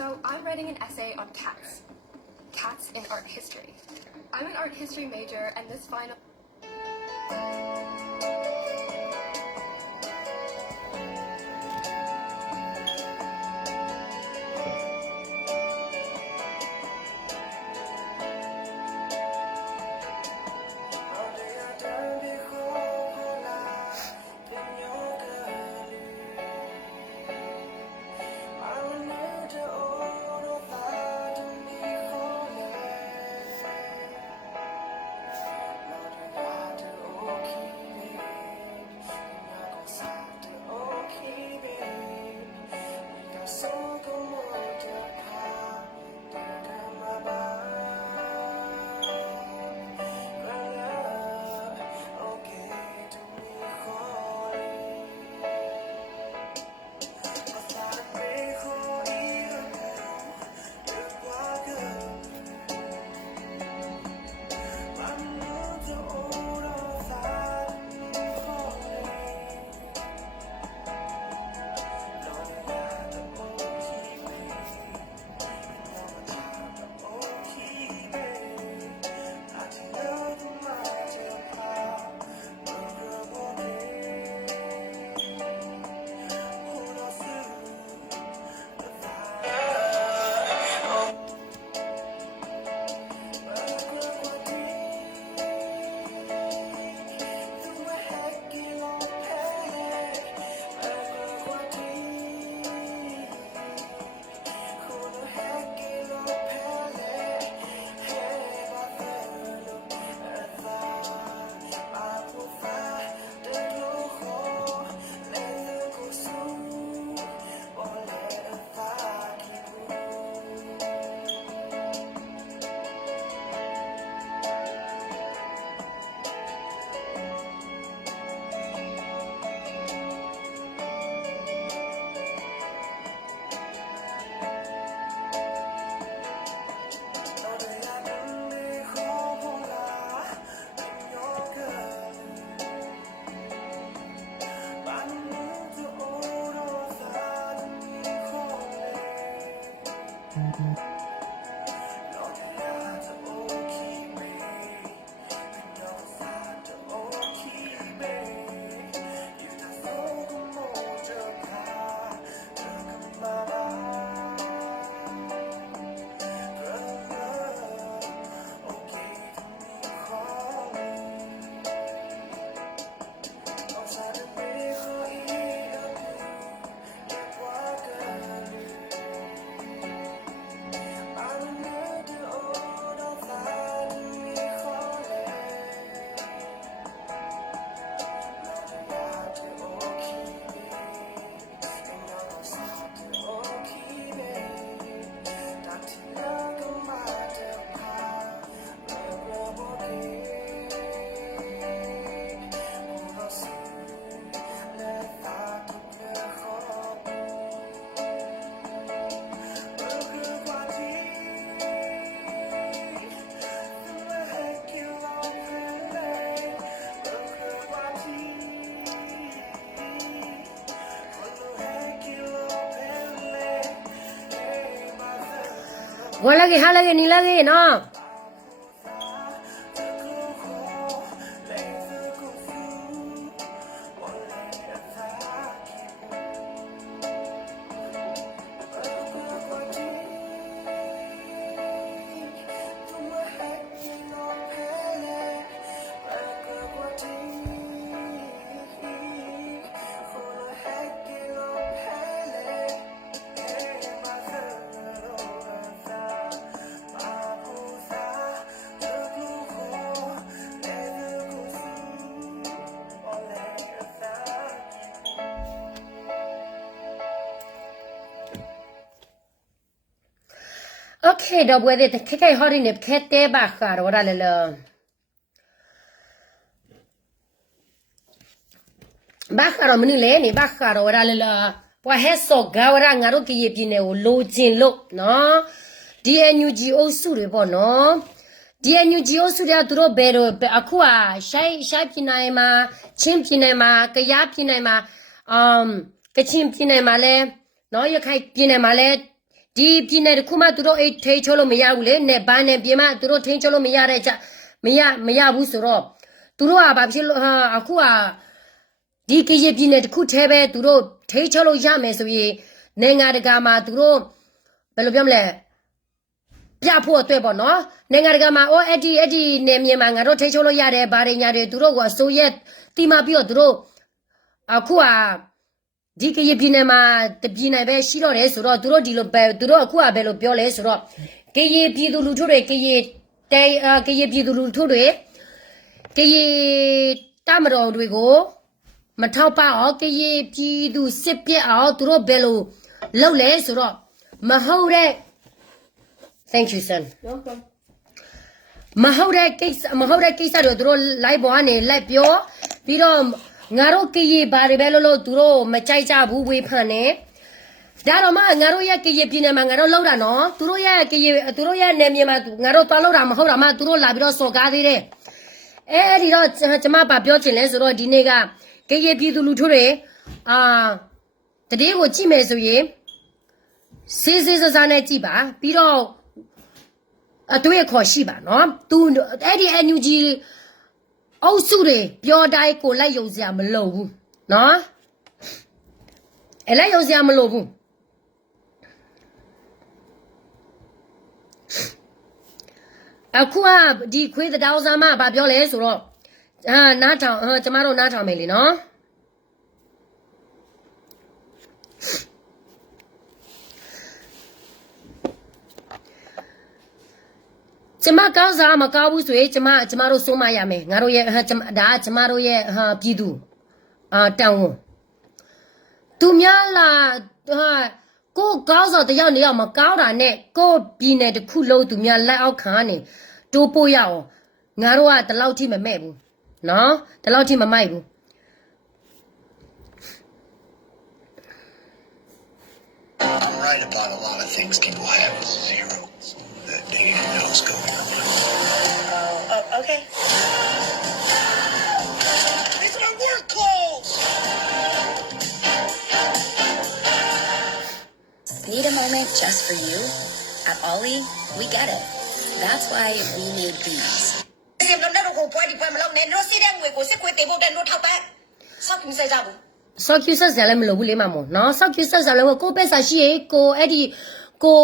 So I'm writing an essay on cats. Cats in art history. I'm an art history major, and this final... Walagi halagi nilagi no. Okay, da puede te que hori ne que te bajar ora le lo. Bajar mini le ni bajar ora le lo. Pwa he so ga ora ngaro ki ye pin ne ko lo chin lo, no. DNUG အုပ်စုတွေပေါ့နော် DNUG အုပ်စုတွေကသူတို့ဘယ်တော့အခုကရှိုက်ပြည်နယ်မှာချင်းပြည်နယ်မှာကယားပြည်နယ်မှာကချင်ပြည်နယ်မှာလဲနော်ရခိုင်ပြည်နယ်မှာလဲ ဒီပြည်နယ်တစ်ခုမှသူတို့ထိန်းချုပ်လို့မရဘူးလေနဲ့ဘာနဲ့ပြည်မှသူတို့ထိန်းချုပ်လို့မရတဲ့ကြမရဘူးဆိုတော့သူတို့ကဘာဖြစ်လို့အခုကဒီကရပြည်နယ်တစ်ခုထဲပဲသူတို့ထိန်းချုပ်လို့ရမယ်ဆိုရင်နိုင်ငံတကာမှာသူတို့ဘယ်လိုပြောမလဲပြဖို့အတွက်ပေါ့နော်နိုင်ငံတကာမှာအဲ့ဒီနေမြေမှာငါတို့ထိန်းချုပ်လို့ရတယ်ဗာရညာတွေသူတို့ကအစိုးရတီမပြီးတော့သူတို့အခုကဒီကရပြည်နယ်မှာတပြည်နယ်ပဲရှိတော့တယ်ဆိုတော့သူတို့ဒီလိုပဲသူတို့အခုကဘယ်လိုပြောလဲဆိုတော့ကရပြည်သူလူထုတွေကရပြည်သူလူထုတွေကရတမတော်တွေကိုမထောက်ပအောင်ကရပြည်သူစစ်ပြက်အောင်သူတို့ဘယ်လိုလုပ်လဲဆိုတော့မဟုတ်တဲ့ Thank you son Welcome. မဟုတ်တဲ့ကိစ္စတွေသူတို့လိုက်ပေါ်ကနေလိုက်ပြောပြီးတော့ငါတို့ကရဘာတွေပဲလို့သူတို့မကြိုက်ကြဘူးဝေဖန်နေဒါတော့မှငါတို့ရဲ့ကရပြည်နယ်မှာငါတို့လောက်တာနော်သူတို့ရဲ့နယ်မြေမှာငါတို့သွားလောက်တာမဟုတ်တာမှသူတို့လာပြီးတော့စော်ကားသေးတယ်အဲ့ဒီတော့ကျွန်မပါပြောချင်လဲဆိုတော့ဒီနေ့ကကရပြည်သူလူထုတွေတတိယကိုကြည့်မယ်ဆိုရင်စေးစားနဲ့ကြည့်ပါပြီးတော့အတွေ့အခေါ်ရှိပါနော်သူအဲ့ဒီ NUG အုပ်စုတွေပြောတိုင်းကိုလိုက်ယုံစရာမလိုဘူးနော်လိုက်ယုံစရာမလိုဘူးအခုကဒီခွေးတောင်စားမဘာပြောလဲဆိုတော့နားထောင်ကျမတို့နားထောင်မယ်လေနော်ကျမကောင်းစားမကောင်းဘူးဆိုရင်ကျမတို့ဆုံးမရမယ်ငါတို့ရဲ့ဒါကျမတို့ရဲ့ပြည်သူတောင်းဝန်သူများလာကိုကောင်းစားတယောက်နေရောက်မကောင်းတာနဲ့ကိုပြည်နယ်တစ်ခုလုံးသူများလက်အောက်ခံနေတိုးပို့ရအောင်ငါတို့ကတလောက်ထိမမဲ့ဘူးနော်တလောက်ထိမမိုက်ဘူး I'm right about a lot of things people have zero that they even know is going on. Okay. These are my work clothes! Need a moment just for you? At Ollie, we get it. That's why we made these. ဆော့ကျူဆက်စလည်းမလုပ်ဘူးလေမမို့နော်ဆော့ကျူဆက်စလည်းကိုပဲစားရှိရေကိုအဲ့ဒီကို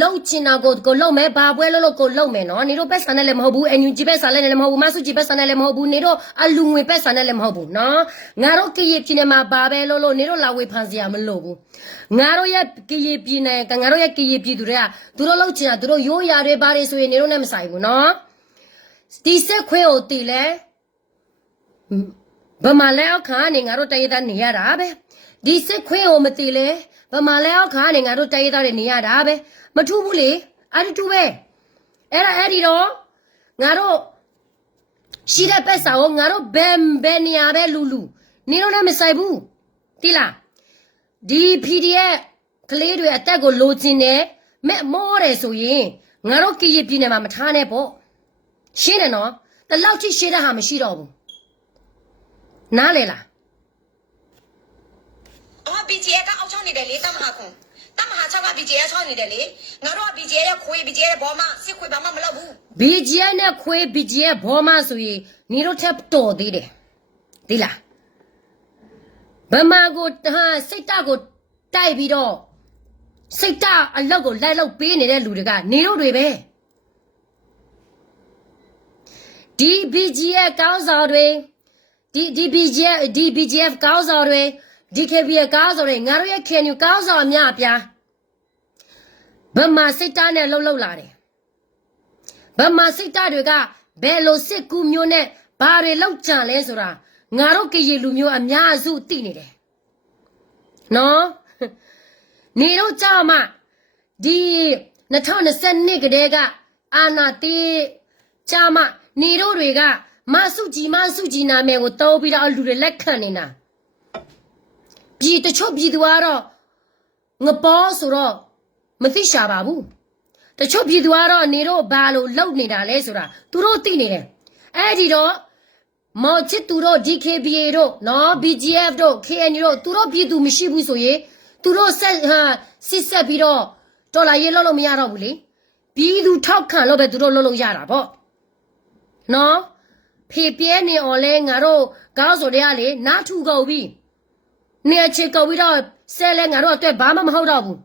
လုံချင်တာကိုလုံမဲဘာပွဲလို့ကိုလုံမဲနော်နေတို့ပဲစားနဲ့လည်းမဟုတ်ဘူးအန်ယူဂျီပဲစားလည်းမဟုတ်ဘူးမဆုဂျီပဲစားနဲ့လည်းမဟုတ်ဘူးနေတို့အလူငွေပဲစားနဲ့လည်းမဟုတ်ဘူးနော်ငါတို့ကရပြည်နယ်မှာဘာပဲလို့နေတို့လာဝေဖန်စရာမလိုဘူးငါတို့ရဲ့ကရပြည်နယ်ငါတို့ရဲ့ကရပြည်သူတွေကသူတို့လုံချင်တာသူတို့ရိုးရာတွေဘာတွေဆိုရင်နေတို့နဲ့မဆိုင်ဘူးနော်ဒီစက်ခွေးကိုတီလဲဗမာလဲအောက်ခါနေငါတို့တရသားနေရတာပဲဒီစစ်ခွေးကိုမတီလဲဗမာလဲအောက်ခါနေငါတို့တရသားတွေနေရတာပဲမထူးဘူးလေအဲ့ဒီတူပဲအဲ့ဒီတော့ငါတို့ရှိတဲ့ပတ်စာကိုငါတို့ဘယ်နေရာပဲလူနေတော့လည်းမဆိုင်ဘူးတိလားဒီ PDF ကလေးတွေအတက်ကိုလိုချင်တယ်မဲ့မောတယ်ဆိုရင်ငါတို့ကရပြည်နယ်မှာမထားနဲ့ပေါ့ရှင်းတယ်နော်တလောက်ထိရှင်းတဲ့ဟာမရှိတော့ဘူးနားလေလားBGA ကအောက်ချောင်းနေတယ်လေတမဟာခွန်တမဟာ6က BGA ချောင်းနေတယ်လေငါတို့က BGA ရဲ့ခွေး BGA ရဲ့ဘောမစစ်ခွေးဘာမှမလုပ်ဘူး BGA နဲ့ခွေး BGA ဘောမဆိုရင်နေတို့ထပ်တော်သေးတယ်ဒီလားဗမာကိုစိတ်တကိုတိုက်ပြီးတော့စိတ်တအလောက်ကိုလိုက်လောက်ပေးနေတဲ့လူတွေကနေတို့တွေပဲဒီ BGA ကောင်းဆောင်တွေဒီ BGF ကောင်းဆောင်တွေ DKB ကောင်းဆောင်တွေငါတို့ရဲ့ KNU ကောင်းဆောင်အများအပြားဗမာစိတ်တနဲ့လှုပ်လာတယ်ဗမာစိတ်တတွေကဘယ်လိုစစ်ကူမျိုးနဲ့ဘာတွေလောက်ကြံလဲဆိုတာငါတို့ကရလူမျိုးအများစုသိနေတယ်နော်နေတော့ကြာမှဒီ2022ကတည်းကအာနာတီကြာမှနေတို့တွေကမဆုကြီးနာမည်ကိုတောင်းပြီးတော့လူတွေလက်ခံနေတာပြည်တချို့ပြည်သူကတော့ငပေါ်ဆိုတော့မသိရှာပါဘူးတချို့ပြည်သူကတော့နေတော့ဘာလို့လုံနေတာလဲဆိုတာသူတို့သိနေတယ်အဲ့ဒီတော့မော်ချစ်သူတို့ DKBA တို့နော် BGF တို့ KNU တို့သူတို့ပြည်သူမရှိဘူးဆိုရင်သူတို့စစ်ဆက်ပြီးတော့ တော်လာရေးလှုပ်လို့မရတော့ဘူးလေပြီးသူထောက်ခံလို့ပဲသူတို့လှုပ်လို့ရတာပေါ့နော်ဖေပြဲနေအောင်လဲငါတို့ကောင်းဆိုတဲ့ကလေနားထူကုန်ပြီနေချေကုန်ပြီးတော့ဆဲလဲငါတို့အတွက်ဘာမှမဟုတ်တော့ဘူး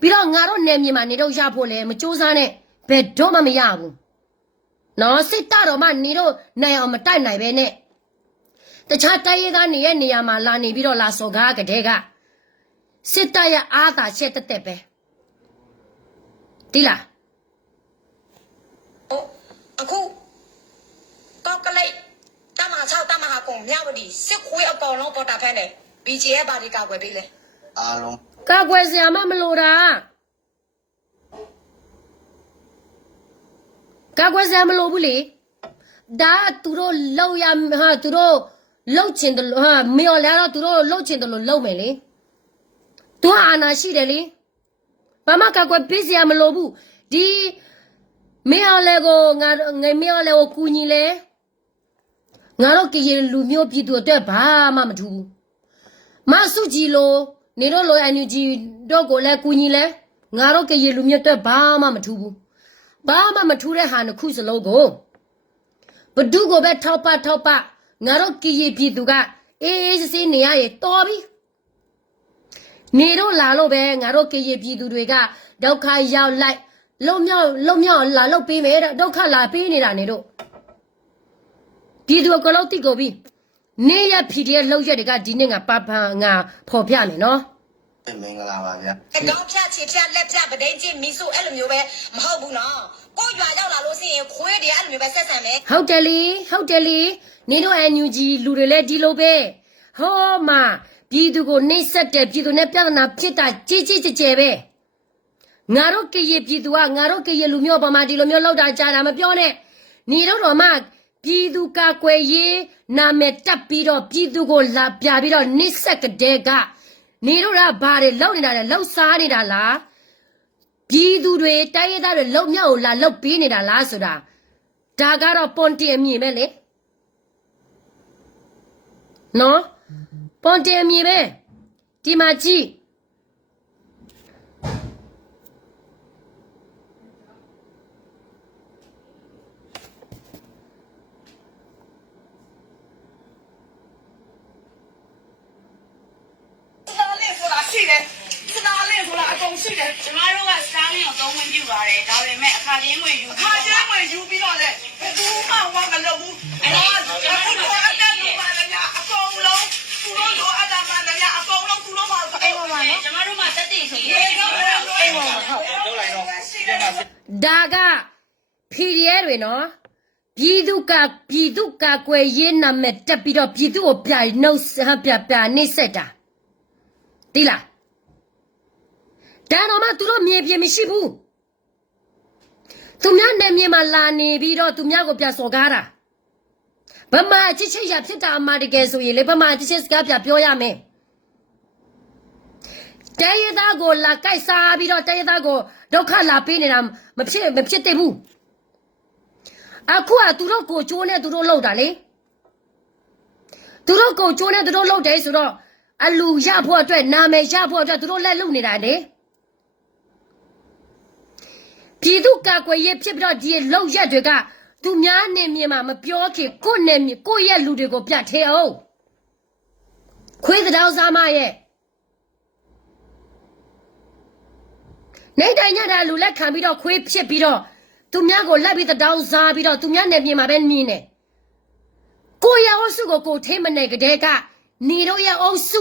ပြီးတော့ငါတို့နေမြေမှာနေတော့ရဖို့လဲမစူးစမ်းနဲ့ဘယ်တော့မှမရဘူးနော်စစ်တတော်မှနေတော့နိုင်အောင်မတိုက်နိုင်ပဲနဲ့တခြားတိုင်းရသားနေရဲ့နေရာမှာလာနေပြီးတော့လာစော်ကားကတဲ့ကစစ်တပ်ရဲ့အားသာချက်တက်တက်ပဲဒီလား အခုကောက်ကလေးတမ6တမဟာကုံမြဝတီစစ်ခွေးအကောင်လုံးပေါ်တာဖဲနေ BGF ဘာဒီကောက်ွယ်ပေးလဲ အားလုံး ကောက်ွယ်စရာမမလိုတာကောက်ွယ်စရာမလိုဘူးလေဒါသူတို့လောက်ရဟာသူတို့လောက်ချင်တယ်ဟာမြော်လာတော့သူတို့လောက်ချင်တယ်လို့လောက်မယ်လေသူဟာအာနာရှိတယ်လေဘာမှကောက်ွယ်ပေးစရာမလိုဘူးဒီမေအောင်လေကိုငါမေအောင်လေကိုကူညီလဲငါတို့ကြည်လူမျိုးပြည်သူအတွက်ဘာမှမထူးဘူးမဆုကြည်လို့နေတော့လို NUG တော့ကိုလည်းကူညီလဲငါတို့ကြည်လူမျိုးအတွက်ဘာမှမထူးဘူးဘာမှမထူးတဲ့ဟာတစ်ခုစလုံးကိုဘဒုကိုပဲထောက်ပငါတို့ကြည်ပြည်သူကအေးအေးဆေးနေရရတော်ပြီနေတော့လာလို့ပဲငါတို့ကြည်ပြည်သူတွေကဒုက္ခရောက်လိုက်လုံမြောက်လာလို့ပေးမယ်ဒုက္ခလာပေးနေတာနေတော့ပြည်သူကလောက်တိကိုပြီနေရ PDF လှုပ်ရက်တွေကဒီနေ့ငါပပငါဖော်ပြမယ်နော် မင်္ဂလာပါဗျာ အကောင်ဖြတ်ချေဖြတ်လက်ဖြတ်ပဒိန်ချင်းမီဆိုအဲ့လိုမျိုးပဲမဟုတ်ဘူးနော်ကိုရွာရောက်လာလို့ရှိရင်ခွေးတွေအဲ့လိုမျိုးပဲဆက်ဆံမယ် ဟုတ်တယ်လေနေတော့ NUG လူတွေလည်းဒီလိုပဲဟောမှာပြည်သူကိုနှိမ့်ဆက်တယ်ပြည်သူနဲ့ပြဿနာဖြစ်တာကြီးကျယ်ပဲငါတို့ကရေပြည်သူကငါတို့ကရေလူမျိုးပေါ်မှာဒီလိုမျိုးလောက်တာကြားတာမပြောနဲ့နေတော့မှပြည်သူကကွယ်ရေးနာမည်တက်ပြီးတော့ပြည်သူကိုလာပြပြီးတော့နှိမ့်ဆက်ကတဲ့ကနေတော့ဘာတွေလောက်နေတာလဲလောက်စားနေတာလားပြည်သူတွေတိုင်းရသားတွေလောက်မြောက်ကိုလာလောက်ပေးနေတာလားဆိုတာဒါကတော့ပွန်တီအမြင်ပဲလေနော်ပွန်တီအမြင်ပဲဒီမှာကြည့်ကျမတို့ကစတားလင်းကိုသုံးဝင်ပြပါတယ်ဒါပေမဲ့အခါချင်းဝင်ယူပြီးတော့လေဘူးမှဝမ်းမလုပ်ဘူးအဲ့ဒါကျမတို့ကအတက်လို့ပါလေအကုန်လုံးသူတို့လိုအပ်တာမှလည်းအကုန်လုံးသူတို့ပါအဲ့ပါပါနော်ကျမတို့မှတက်တည်ဆိုရင်အဲ့ပါပါဟုတ်လိုက်တော့ဒါက PDF တွေနော်ပြည်သူကကွယ်ရေးနာမည်တက်ပြီးတော့ပြည်သူကိုပြနှုတ်ပြနှိမ့်ဆက်တာတိလားဒါတော့မှသူတို့မြေပြင်မရှိဘူးသူများနယ်မြေမှာလာနေပြီးတော့သူများကိုပြစော်ကားတာဗမာချစ်ရဖြစ်တာအမှတကယ်ဆိုရင်လေဗမာချစ်စကားပြပြောရမယ်တိုင်းရသားကိုလာကြိုက်စားပြီးတော့တိုင်းရသားကိုဒုက္ခလာပေးနေတာမဖြစ်သေးဘူးအခုကသူတို့ကိုကျိုးနဲ့သူတို့လှုပ်တာလေသူတို့ကိုကျိုးနဲ့သူတို့လှုပ်တယ်ဆိုတော့အလူရဖို့အတွက်နာမည်ရဖို့အတွက်သူတို့လက်လုံနေတာလေပြည်သူကကွယ်ရေးဖြစ်ပြီးတော့ဒီလောက်ရက်တွေကသူများနေမြေမှာမပြောခင်ကိုယ့်နေမြေကိုယ့်ရဲ့လူတွေကိုပြထဲအောင်ခွေးတောင်စားမရဲ့နေတိုင်းညတာလူလက်ခံပြီးတော့ခွေးဖြစ်ပြီးတော့သူများကိုလက်ပြီးတောင်စားပြီးတော့သူများနေမြေမှာပဲမြင်နေကိုယ့်ရဲ့အုပ်စုကိုထဲမနေကြတဲ့ကနေတို့ရဲ့အုပ်စု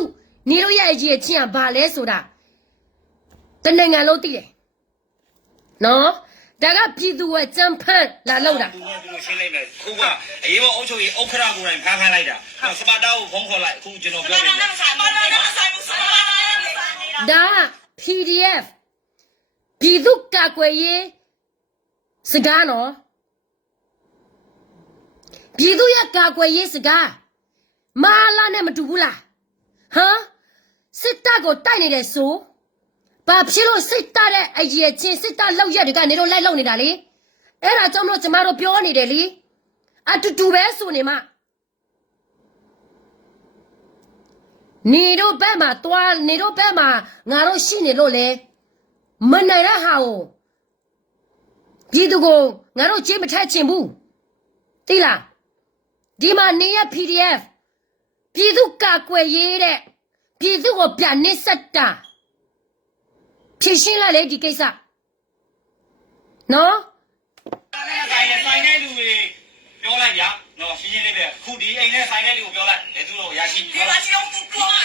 နေတို့ရဲ့အကြီးအချင်းကဘာလဲဆိုတာတနိုင်ငံလုံးသိတယ်နော်ဒါကပြည်သူကကြံဖန်လာလောက်တာသူတို့ရှင်းလိုက်မယ်ခုကအရေးပေါ်အုပ်ချုပ်ရေးဥက္ခရာကိုယ်တိုင်ဖမ်းလိုက်တာစပါတာကိုဖုန်းခေါ်လိုက်အခုကျွန်တော်ပြောနေတယ်ဒါ PDF ပြည်သူကကွယ်ရေးစကားနော်ပြည်သူရဲ့ကကွယ်ရေးစကားမာလာနဲ့မတူဘူးလားဟမ်စစ်တပ်ကိုတိုက်နေတယ်ဆိုဘာဖြစ်လို့စစ်တပ်ရဲ့အရေးချင်းစစ်တပ်လောက်ရက်တွေကနေတော့လိုက်လောက်နေတာလေအဲ့ဒါကြောင့်မလို့ကျမတို့ပြောနေတယ်လေအတူတူပဲဆိုနေမှနေတို့ဘက်မှာတွားနေတို့ဘက်မှာငါတို့ရှိနေလို့လေ မနိုင်တဲ့ဟာကိုပြည်သူကိုငါတို့ချင်းမထက်ချင်ဘူးသိလားဒီမှာနေရ PDF ပြည်သူကာကွယ်ရေးတဲ့ပြည်သူကိုပြန်နှိစက်တာဖြည့်ရှင်းလိုက်လေဒီကိစ္စနော် ဆိုင်တဲ့လူတွေပြောလိုက်ဗျာနော်ရှင်းရှင်းလေးပဲခုဒီအိမ်နဲ့ဆိုင်တဲ့လူကိုပြောလိုက်လေသူတို့ရရှိ ဒီ ပြော မှာ လိုက် ချီအောင်သူကောင်း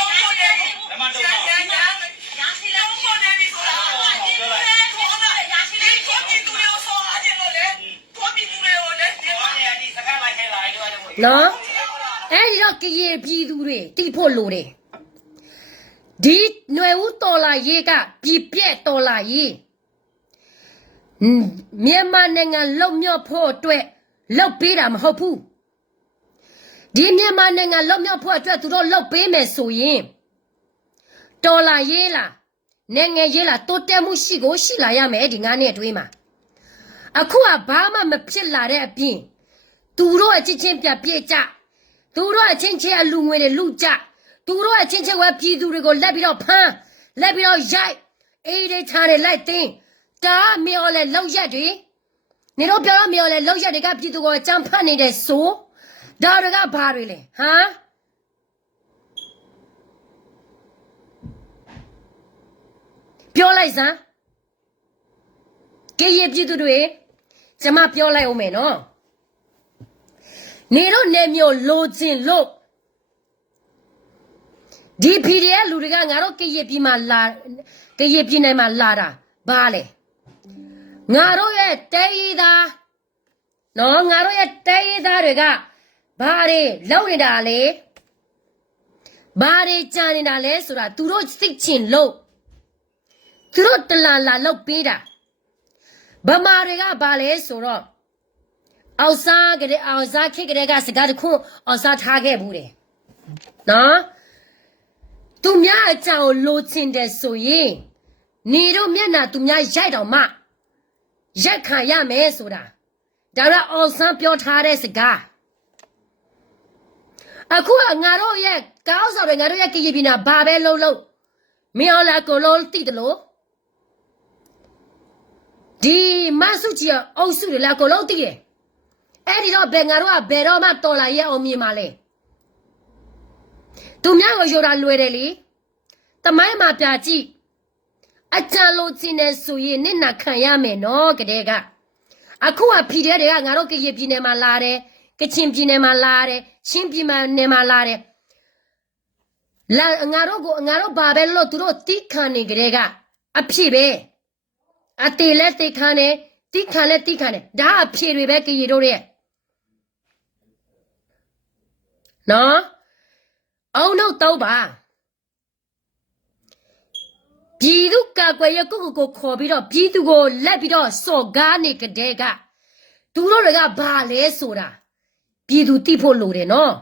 တယ် ဓမ္မတော့ ရာချီအောင်ပေါ်နေပြီဆိုတာခေါင်းကရာချီလေးကိုကြည့်သူရောဆောအားကျလို့လေကိုကြည့်သူရောလေ ဘာလဲဒီစကားလိုက်ခဲလာတယ်တော့ နော်အဲ့ဒီတော့ကရေပြည်သူတွေတိဖို့လိုတယ်ဒီຫນွေဦးတော်လာရေးကပြည်ပြက်တော်လာရေးမြန်မာနိုင်ငံလုံမြော့ဖို့အတွက်လောက်ပေးတာမဟုတ်ဘူးဒီမြန်မာနိုင်ငံလုံမြော့ဖို့အတွက်သူတို့လောက်ပေးမယ်ဆိုရင်တော်လာရေးလားနိုင်ငံရေးလားတိုးတက်မှုရှိကိုရှိလာရမယ်ဒီ9နှစ်အတွင်းမှာအခုကဘာမှမဖြစ်လာတဲ့အပြင်သူတို့အချင်းချင်းပြပြကြသူတို့အချင်းချင်းအလူငွေတွေလူကြသူတို့အချင်းချင်းဝဲပြည်သူတွေကိုလက်ပြီးတော့ဖမ်းလက်ပြီးတော့ရိုက်အေးတွေချားတွေလိုက်သိမ်းဒါမျောလဲလောက်ရက်တွေနေတော့ပြောတော့မျောလဲလောက်ရက်တွေကပြည်သူကိုအကြမ်းဖက်နေတဲ့ဆိုဒါတွေကဘာတွေလဲဟမ်ပြောလိုက်စမ်းကြည်ရပြည်သူတွေကျမပြောလိုက်အောင်မယ်နော်နေတော့နေမျိုးလိုချင်လို့ဒီ PDF လူတွေကငါတို့ကြည်ရပြည်မှာလာကြည်ရပြည်နိုင်မှာလာတာဘာလဲငါတို့ရဲ့တဲရီသားနော်ငါတို့ရဲ့တဲရီသားတွေကဘာတွေလောက်နေတာလဲဘာတွေကြာနေတာလဲဆိုတာသူတို့စိတ်ချင်လို့သူတို့တလာလာလောက်ပေးတာဗမာတွေကဘာလဲဆိုတော့အောင်စားကြတဲ့အောင်စားခိကြတဲ့ကစကားတခုအောင်စားထားခဲ့ဘူးတယ်နော်သူများအကြောင်းလိုချင်တယ်ဆိုရင်နေတို့မျက်နှာသူများရိုက်တော့မှရက်ခံရမယ်ဆိုတာဒါကအောင်စားပြောထားတဲ့စကားအခုကငါတို့ရဲ့ကောင်းဆောင်တွေငါတို့ရဲ့ကြည်ပြည်နာဘာပဲလုံးမင်းအောင်လာကိုလုံးတိတယ်လို့ဒီမဆုချီအုပ်စုတွေလာကိုလုံးတိတယ်အဲ့ဒီတော့ဘယ်ငါတို့ကဘယ်တော့မှတော်လာရဲ့အောင်မြင်ပါလေသူများကိုယူတာလွယ်တယ်လေတမိုင်းမှာပြကြည့်အကြံလို့ကျင်နေဆိုရင်နင့်နာခံရမယ်နော်ကတဲ့ကအခုကဖီတဲ့တွေကငါတို့ကရပြည်နယ်မှာလာတယ်ကချင်ပြည်နယ်မှာလာတယ်ချင်းပြည်နယ်မှာလာတယ်လာငါတို့ဘာပဲလို့သူတို့တိခံနေကြတဲ့ကအဖြစ်ပဲအတေလက်တိခံနေတိခံလက်တိခံနေဒါအဖြစ်တွေပဲကြည်တို့ရဲ့နော်အောင်တော့တော့ပါပြည်သူကကွယ်ရကိုခေါ်ပြီးတော့ပြည်သူကိုလက်ပြီးတော့စော်ကားနေကြတဲ့ကသူတို့တွေကဘာလဲဆိုတာပြည်သူသိဖို့လိုတယ်နော်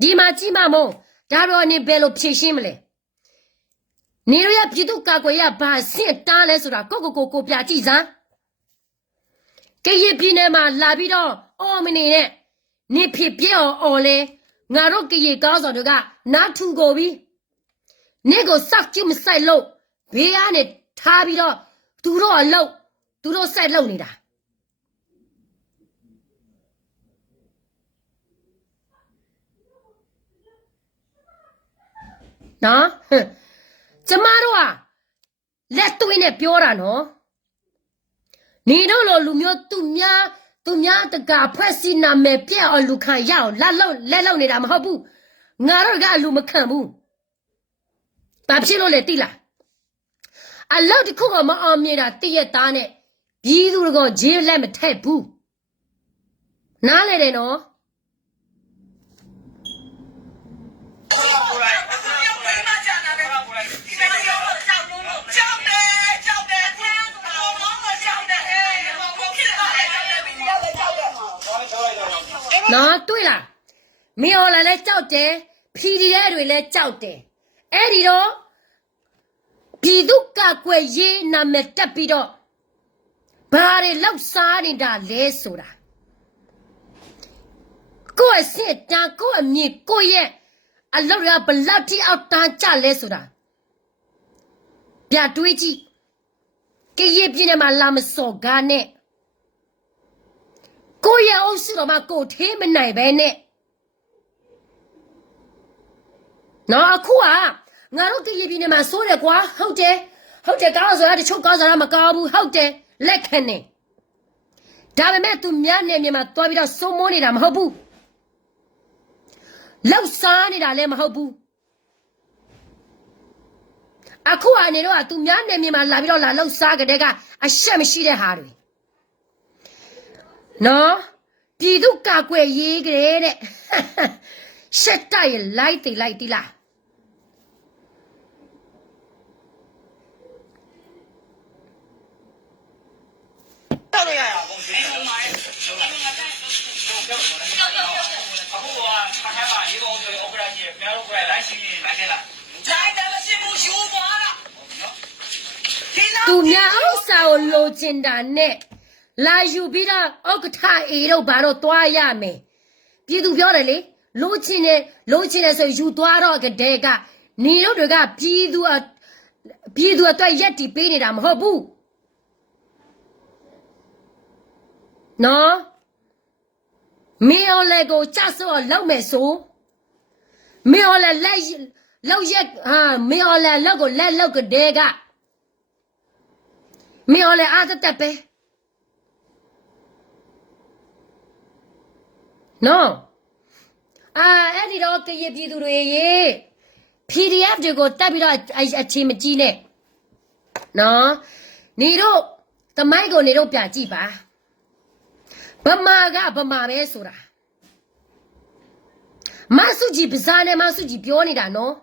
ဒီမှာကြည့်မမို့ဒါတော့နေဘယ်လိုဖြေရှင်းမလဲနေရပြည်သူကကွယ်ရဘာစင့်တားလဲဆိုတာကိုပြကြည့်စမ်းကရပြည်နယ်မှာလာပြီးတော့အော်မနေနဲ့နေဖြစ်ပြအော်လဲငါတို့ကရကောင်းဆောင်တွေကနားထူကိုပြီးနေကိုစောက်ကြည့်မဆိုင်လို့ဘေးကနေထားပြီးတော့သူတို့အလုပ်သူတို့ဆက်လုပ်နေတာနော်ကျမတို့ကလက်သွင်းနဲ့ပြောတာနော်နေတော့လူမျိုးသူများတကဖွဲ့စီနာမယ်ပြက်အောင်လူခံရအောင်လက်လုံနေတာမဟုတ်ဘူးငါတို့ကအလူမခံဘူးဘာဖြစ်လို့လဲသိလားအလောက်တခုကမအောင်မြင်တာတည့်ရသားနဲ့ပြည်သူတွေကဂျေးလက်မထက်ဘူးနားလေတယ်နော်နော်တွေ့လားမင်းဟော်လာလဲကြောက်တယ်ဖီဒီရဲတွေလဲကြောက်တယ်အဲ့ဒီတော့ပြည်သူကကွယ်ရေးနာမည်တက်ပြီးတော့ဘာတွေလောက်စားနေတာလဲဆိုတာကိုယ့်အစစ်တန်းကိုယ့်အမြင်ကိုယ့်ရဲ့အလုပ်တွေကဘလောက်ထိအောက်တန်းကြလဲဆိုတာ ပြတွေးကြည့်ကရင်ပြည်နယ်မှာလာမစော်ကားနဲ့ကိုရအောင်စတော့မကိုထေးမနိုင်ပဲနဲ့နော်အခုကငါတို့ကရင်ပြည်နယ်မှာစိုးတယ်ကွာဟုတ်တယ်ကားဆိုရတချို့ကားဆိုရမကောင်းဘူးဟုတ်တယ်လက်ခံနေဒါပေမဲ့သူများနေမြန်မာသွားပြီးတော့စိုးမိုးနေတာမဟုတ်ဘူးလောက်စားနေတာလည်းမဟုတ်ဘူးအခုအနေတော့သူများနေမြန်မာလာပြီးတော့လာလောက်စားကြတဲ့ကအရှက်မရှိတဲ့ဟာတွေနော်ပြည်သူကကွယ်ရေးကြတဲ့ရှက်တိုက်လိုက်တိလား 到了呀！ အခုကထားထားပါရေကောင်ဆိုရင် opera ကြီးပြန်လို့ပြန်လိုက်စီလိုက်ခဲ့လား 来咱们是不修光了。 သူများဥစ္စာကိုလိုချင်တာနဲ့လာယူပြီးတော့ဥက္ကဋ္ဌအေတို့ဘာတော့သွားရမယ်ပြည်သူပြောတယ်လေလိုချင်တယ်ဆိုယူသွားတော့ကတဲ့ကနေတို့တွေကပြည်သူအတွက်ရက်တီပေးနေတာမဟုတ်ဘူးနော်မင်းအောင်လေကိုကြဆော့လောက်မယ်ဆိုမင်းအောင်လေလောက်ရက်ဟာမင်းအောင်လေလောက်ကိုလက်လောက်ကတဲ့ကမင်းအောင်လေအားတက်ပဲနော်အဲ့ဒီတော့ကရပြည်သူတွေရေ PDF တွေကိုတက်ပြီးတော့အချိန်မကြီးနဲ့နော်နေတို့တမိုင်းကိုနေတို့ပြန်ကြည့်ပါဗမာကဗမာပဲဆိုတာမဆုကြီးပဇာနဲ့မဆုကြီးပြောနေတာနော်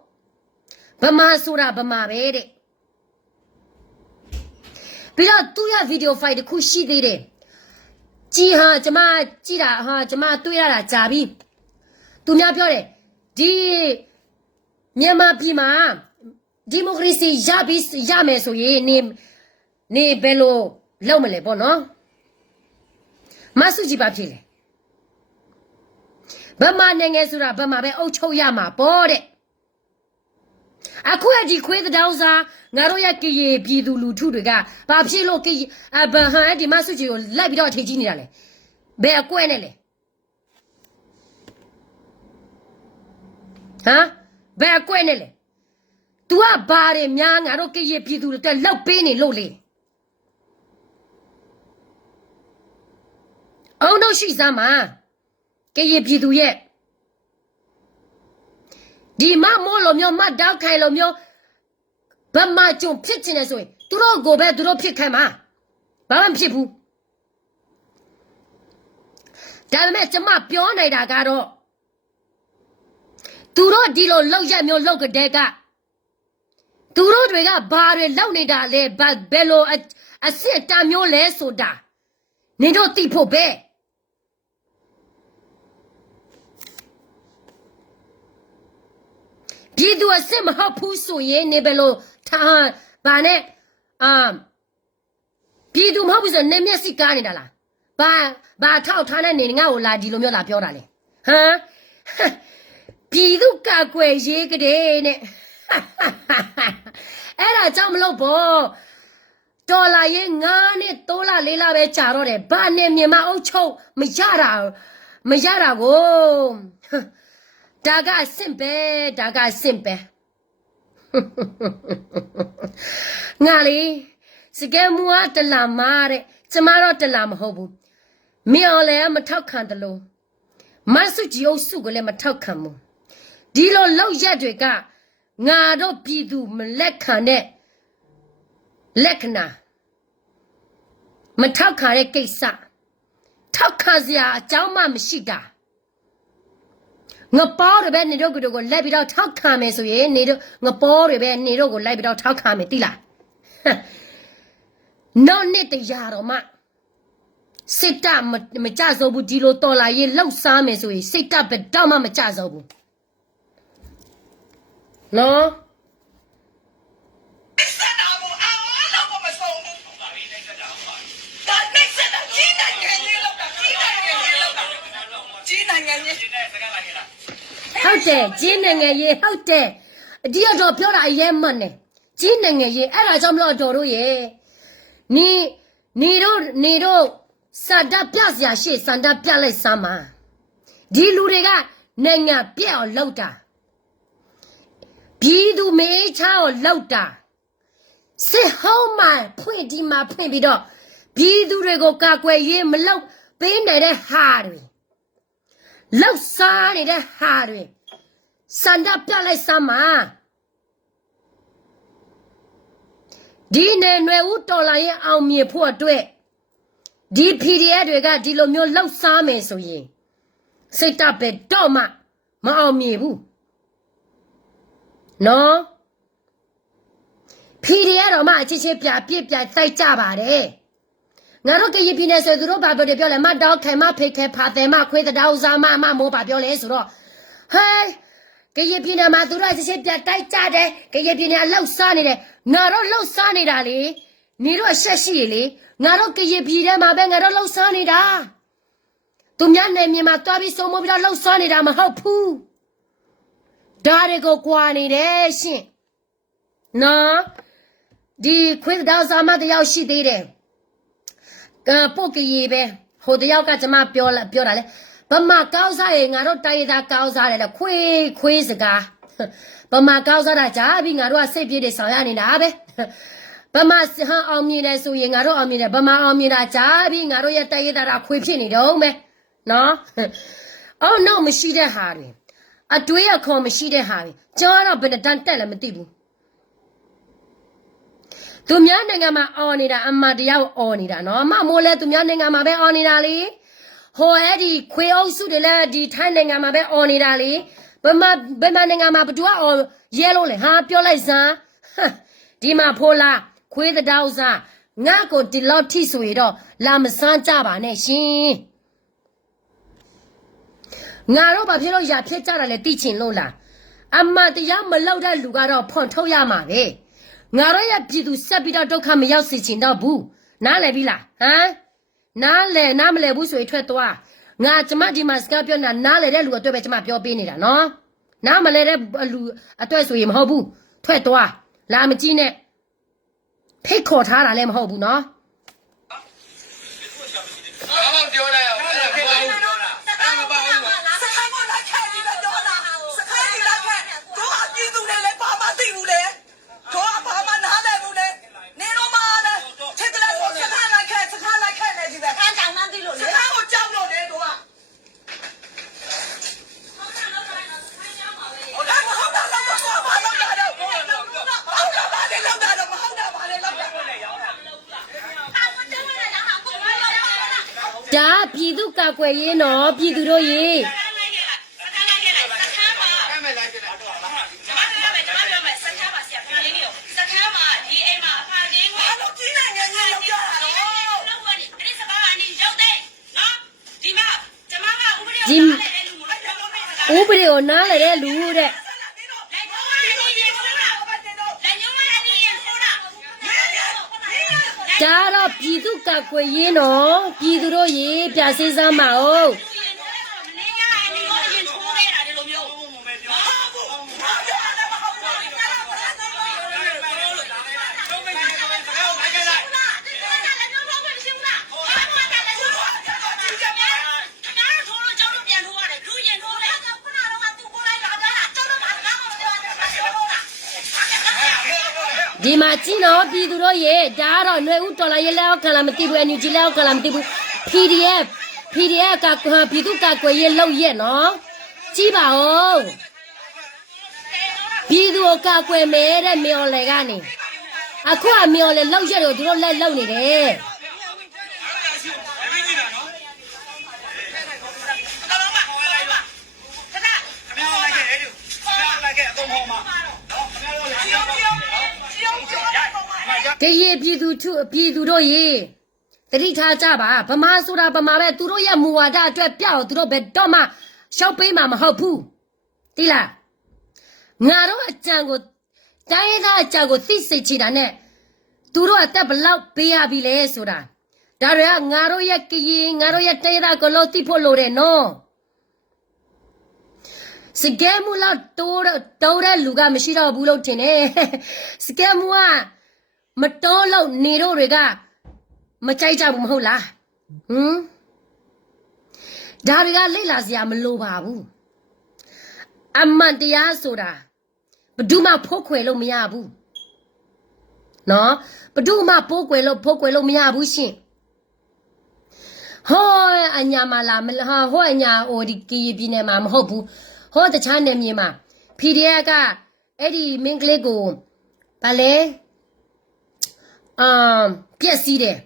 ဗမာဆိုတာဗမာပဲတဲ့ပြီးတော့သူရဗီဒီယိုဖိုင်တစ်ခုရှိသေးတယ်ကြည်ဟာကျမကြည့်တာဟာကျမတွေ့ရတာကြာပြီသူများပြောတယ်ဒီမြန်မာပြည်မှာဒီမိုကရေစီရမယ်ဆိုရင်နေဘယ်လိုလုပ်မလဲပေါ့နော်မဆုကြည်ပါဖြစ်လေဗမာနိုင်ငံဆိုတာဗမာပဲအုပ်ချုပ်ရမှာပေါ့တဲ့အခုအဒီခွေးတောင်စားငါတို့ရကရေပြည်သူလူထုတွေကဘာဖြစ်လို့ဗဟန်ဒီမဆုကြည်ကိုလိုက်ပြီးတော့အထင်ကြီးနေတာလဲဘယ်အကွဲနဲ့လဲဟမ်ဘယ်အကွဲနဲ့လဲ तू ကဘာတွေများငါတို့ကရေပြည်သူတွေလောက်ပေးနေလို့လေအောင်တော့ရှိစမ်းမှာကရေပြည်သူရဲ့ဒီမမိုးလိုမျိုးမတောက်ခိုင်လိုမျိုးဗမာကျုံဖြစ်ချင်တယ်ဆိုရင်သူတို့ကိုပဲသူတို့ဖြစ်ခိုင်းမှာဘာမှမဖြစ်ဘူးဒါပေမဲ့ကျမပြောနေတာကတော့သူတို့ဒီလိုလောက်ရက်မျိုးလောက်ကတဲ့ကသူတို့တွေကဘာတွေလောက်နေတာလဲဘယ်လိုအစ်စ်တမျိုးလဲဆိုတာနင်တို့သိဖို့ပဲပြည်သူအစ်စ်မဟုတ်ဘူးဆိုရင်နေဘယ်လိုထားဘာနဲ့ပြည်သူမဟုတ်ဘူးဆိုနေမျက်စိကားနေတာလားဘာထောက်ထားတဲ့နေငါ့ကိုလာဒီလိုမျိုးလာပြောတာလေဟမ်ပြည်သူကကွယ်ရေးကတဲ့နဲ့အဲ့ဒါကြောင့်မလို့ပေါ့ဒေါ်လာရင်9နဲ့3လ4လပဲကြာတော့တယ်ဘာနဲ့မြန်မာအုပ်ချုပ်မရတာကိုဒါကစင်ပဲငါလေစကဲမူကတလာမာတဲ့ကျမတော့တလာမဟုတ်ဘူးမင်းအောင်လည်းမထောက်ခံတယ်လို့မဆုကြီးအုပ်စုကလည်းမထောက်ခံဘူးဒီလိုလောက်ရက်တွေကငါတို့ပြည်သူမလက်ခံတဲ့လက္ခဏာမထောက်ခံတဲ့ကိစ္စထောက်ခံစရာအကြောင်းမှမရှိတာငပေါ်တွေပဲနေတို့ကိုလိုက်ပြီးတော့ထောက်ခံမယ်ဆိုရင်နေတို့ငပေါ်တွေပဲနေတို့ကိုလိုက်ပြီးတော့ထောက်ခံမယ်တိလားနောက်နှစ်တရာတော့မှစစ်တပ်မကြစိုးဘူးဒီလိုတော်လာရင်လှုပ်ရှားမယ်ဆိုရင်စိတ်တပ်ဘယ်တော့မှမကြစိုးဘူးနော် ဆက်တာဘူးအားလုံးမဆုံးဘူးဒါနဲ့ဆက်တာကြီးနိုင်ငံကြီးလောက်တာကြီးနိုင်ငံကြီး ဟုတ်တယ်ဂျင်းနိုင်ငံရေးဟုတ်တယ်အဒီတော့ပြောတာအရင်မှန်တယ် ကြီးနိုင်ငံရေးအဲ့ဒါကြောင့်မလို့တော်တို့ရဲ့နေတို့စန္ဒပြစရာရှိစန္ဒပြလိုက်စမ်းပါဒီလူတွေကနိုင်ငံပြက်အောင်လုပ်တာပြည်သူမေးချအောင်လုပ်တာစစ်ဟောင်းမှဖွင့်ဒီမှာဖွင့်ပြီးတော့ပြည်သူတွေကိုကာကွယ်ရေးမလုပ်ပေးနိုင်တဲ့ဟာတွေလောက်စားနေတဲ့ဟာတွေစန္ဒပြလိုက်စမ်းပါဒီနယ်နွယ်ဦးတော်လာရဲ့အောင်မြေဖို့အတွက်ဒီ PDF တွေကဒီလိုမျိုးလောက်စားမယ်ဆိုရင်စိတ်တပဲတော့မှမအောင်မြေဘူးနော် PDF တော့မှအချင်းချင်းပြပြတိုက်ကြပါတယ်ငါတို့ကရင်ပြည်နယ်ဆိုသူတို့ဘာပြောလဲမတောက်ခဲမဖိတ်ခဲဖာတယ်မခွေးတောက်စားမမိုးဘာပြောလဲဆိုတော့ဟဲကရင်ပြည်နယ်မှာသူတို့အချင်းချင်းပြတိုက်ကြတယ်ကရင်ပြည်နယ်အလောက်စားနေတယ်ငါတို့လောက်စားနေတာလေနေတို့အဆက်ရှိရလေငါတို့ကရင်ပြည်ထဲမှာပဲငါတို့လောက်စားနေတာသူများနယ်မြေမှာတွားပြီးစုံမပြီးတော့လောက်စားနေတာမဟုတ်ဘူးဒါတွေကိုကြွာနေတယ်ရှင်နော်ဒီခွေးတောက်စားမတယောက်ရှိသေးတယ်ပုတ်ကလေးပဲဟိုတယောက်ကကျွန်မပြောတာလေဗမာကောင်းစားရေငါတို့တိုင်းသားကောင်းစားတယ်လေခွေးစကားဗမာကောင်းစားတာကြာပြီငါတို့ကစိတ်ပြေးတွေဆောင်ရနေတာပဲဗမာဟန်အောင်မြင်တယ်ဆိုရင်ငါတို့အောင်မြင်တယ်ဗမာအောင်မြင်တာကြာပြီငါတို့ရဲ့တိုင်းသားတာခွေးဖြစ်နေတော့မယ်နော်အော်တော့မရှိတဲ့ဟာတွေအတွေးအခေါ်မရှိတဲ့ဟာတွေကျောင်းတော့ဘယ်တန်းတက်လည်းမသိဘူးသူများနိုင်ငံမှာအော်နေတာအမတရားအော်နေတာနော်အမမိုးလဲသူများနိုင်ငံမှာပဲအော်နေတာလေဟိုအဲ့ဒီခွေအုပ်စုတွေလည်းဒီထိုင်းနိုင်ငံမှာပဲအော်နေတာလေဘယ်မှာနိုင်ငံမှာဘသူကအော်ရဲလို့လေဟာပြောလိုက်စမ်းဒီမှာဖိုးလားခွေးတောက်စားငါ့ကိုဒီလောက်ထိဆိုရတော့လာမစမ်းကြပါနဲ့ရှင်ငါတို့ဘာဖြစ်လို့ရဖြစ်ကြတာလဲသိချင်လို့လားအမတရားမလောက်တဲ့လူကတော့ဖွန်ထုတ်ရမှာပဲငါတို့ရဲ့ပြည်သူဆက်ပြီးတော့ဒုက္ခမရောက်စေချင်တော့ဘူးနားလည်ပြီလားဟမ်နားမလည်ဘူးဆိုရင်ထွက်သွားငါကျမဒီမှာစကားပြောနေတာနားလည်တဲ့လူအတွက်ပဲကျမပြောပေးနေတာနော်နားမလည်တဲ့လူအတွက်ဆိုရင်မဟုတ်ဘူးထွက်သွားလာမကြည့်နဲ့ဖိတ်ခေါ်ထားတာလည်းမဟုတ်ဘူးနော်ဘာပြောလဲအဲ့ဒါပြောတာအဲ့ဒါဘာလို့လဲ စခိုင်းမလိုက်ခဲ့ဒီလိုပြောတာစခိုင်းဒီလိုက်ခဲ့တို့အပြည်သူတွေလည်းဘာမှသိဘူးလေတို့အဘာမှနားလည်ဘူးလေနေတော့မှလည်းချစ်တယ်လို့စခိုင်းလိုက်ခဲ့နေဒီပဲခန်းကြောင်နှမ်းသိလို့လေစခိုင်းကိုကြောက်လို့လေတို့ကဟုတ်တယ်မဟုတ်တာတော့ဘာလို့တာတော့ဟုတ်တာပါလေလောက်တာတော့မဟုတ်တာပါလေလောက်တာဒါပြည်သူကာကွယ်ရေးနော်ပြည်သူတို့ရေဥပဒေကိုနားလည်တဲ့လူတဲ့ဒါတော့ပြည်သူကာကွယ်ရေးနော်ပြည်သူတို့ရေပြစေးစမ်းပါဦးဒီမှာကြည့်နော်ပြည်သူတို့ရေဒါကတော့ຫນွေဦးတော်လာရဲလောက်ခံလာမသိဘူးအန်ယူဂျီလောက်ခံလာမသိဘူး PDF ကပြည်သူကာကွယ်ရေးလောက်ရက်နော်ကြည့်ပါဦးပြည်သူကိုကာကွယ်မယ်တဲ့မျော်လေကနေအခုကမျော်လေလောက်ရက်ကိုသူတို့လက်လောက်နေတယ်တရေပြည်သူတို့ရေတတိထားကြပါဗမာဆိုတာဗမာပဲသူတို့ရဲ့မူဝါဒအတွက်ပြောက်သူတို့ဘယ်တော့မှရှောက်ပေးမှာမဟုတ်ဘူးတိလားငါတို့အကြံကိုတိုင်းသားအကြံကိုသိစိတ်ချတာနဲ့သူတို့အသက်ဘလောက်ပေးရပြီလဲဆိုတာဒါတွေကငါတို့ရဲ့ကရင်ငါတို့ရဲ့တိုင်းသားကိုလို့သိဖို့လိုတယ်နော် စကဲမှုလောက်တိုးတဲ့လူကမရှိတော့ဘူးလို့ထင်တယ်စကဲမှုကမတိုးလို့နေတို့တွေကမကြိုက်ကြဘူးမဟုတ်လားဒါတွေကလိမ့်လာစရာမလိုပါဘူးအမှန်တရားဆိုတာဘယ်သူမှဖိုးခွေလို့မရဘူးနော်ဘယ်သူမှဖိုးခွေလို့မရဘူးရှင်ဟောအညာမလာဟောအညာဟိုဒီကီပြည်နယ်မှာမဟုတ်ဘူးဟောတခြားနယ်မြေမှာ PDF ကအဲ့ဒီမင်းကလေးကိုဗာလဲပြက်စီးတယ်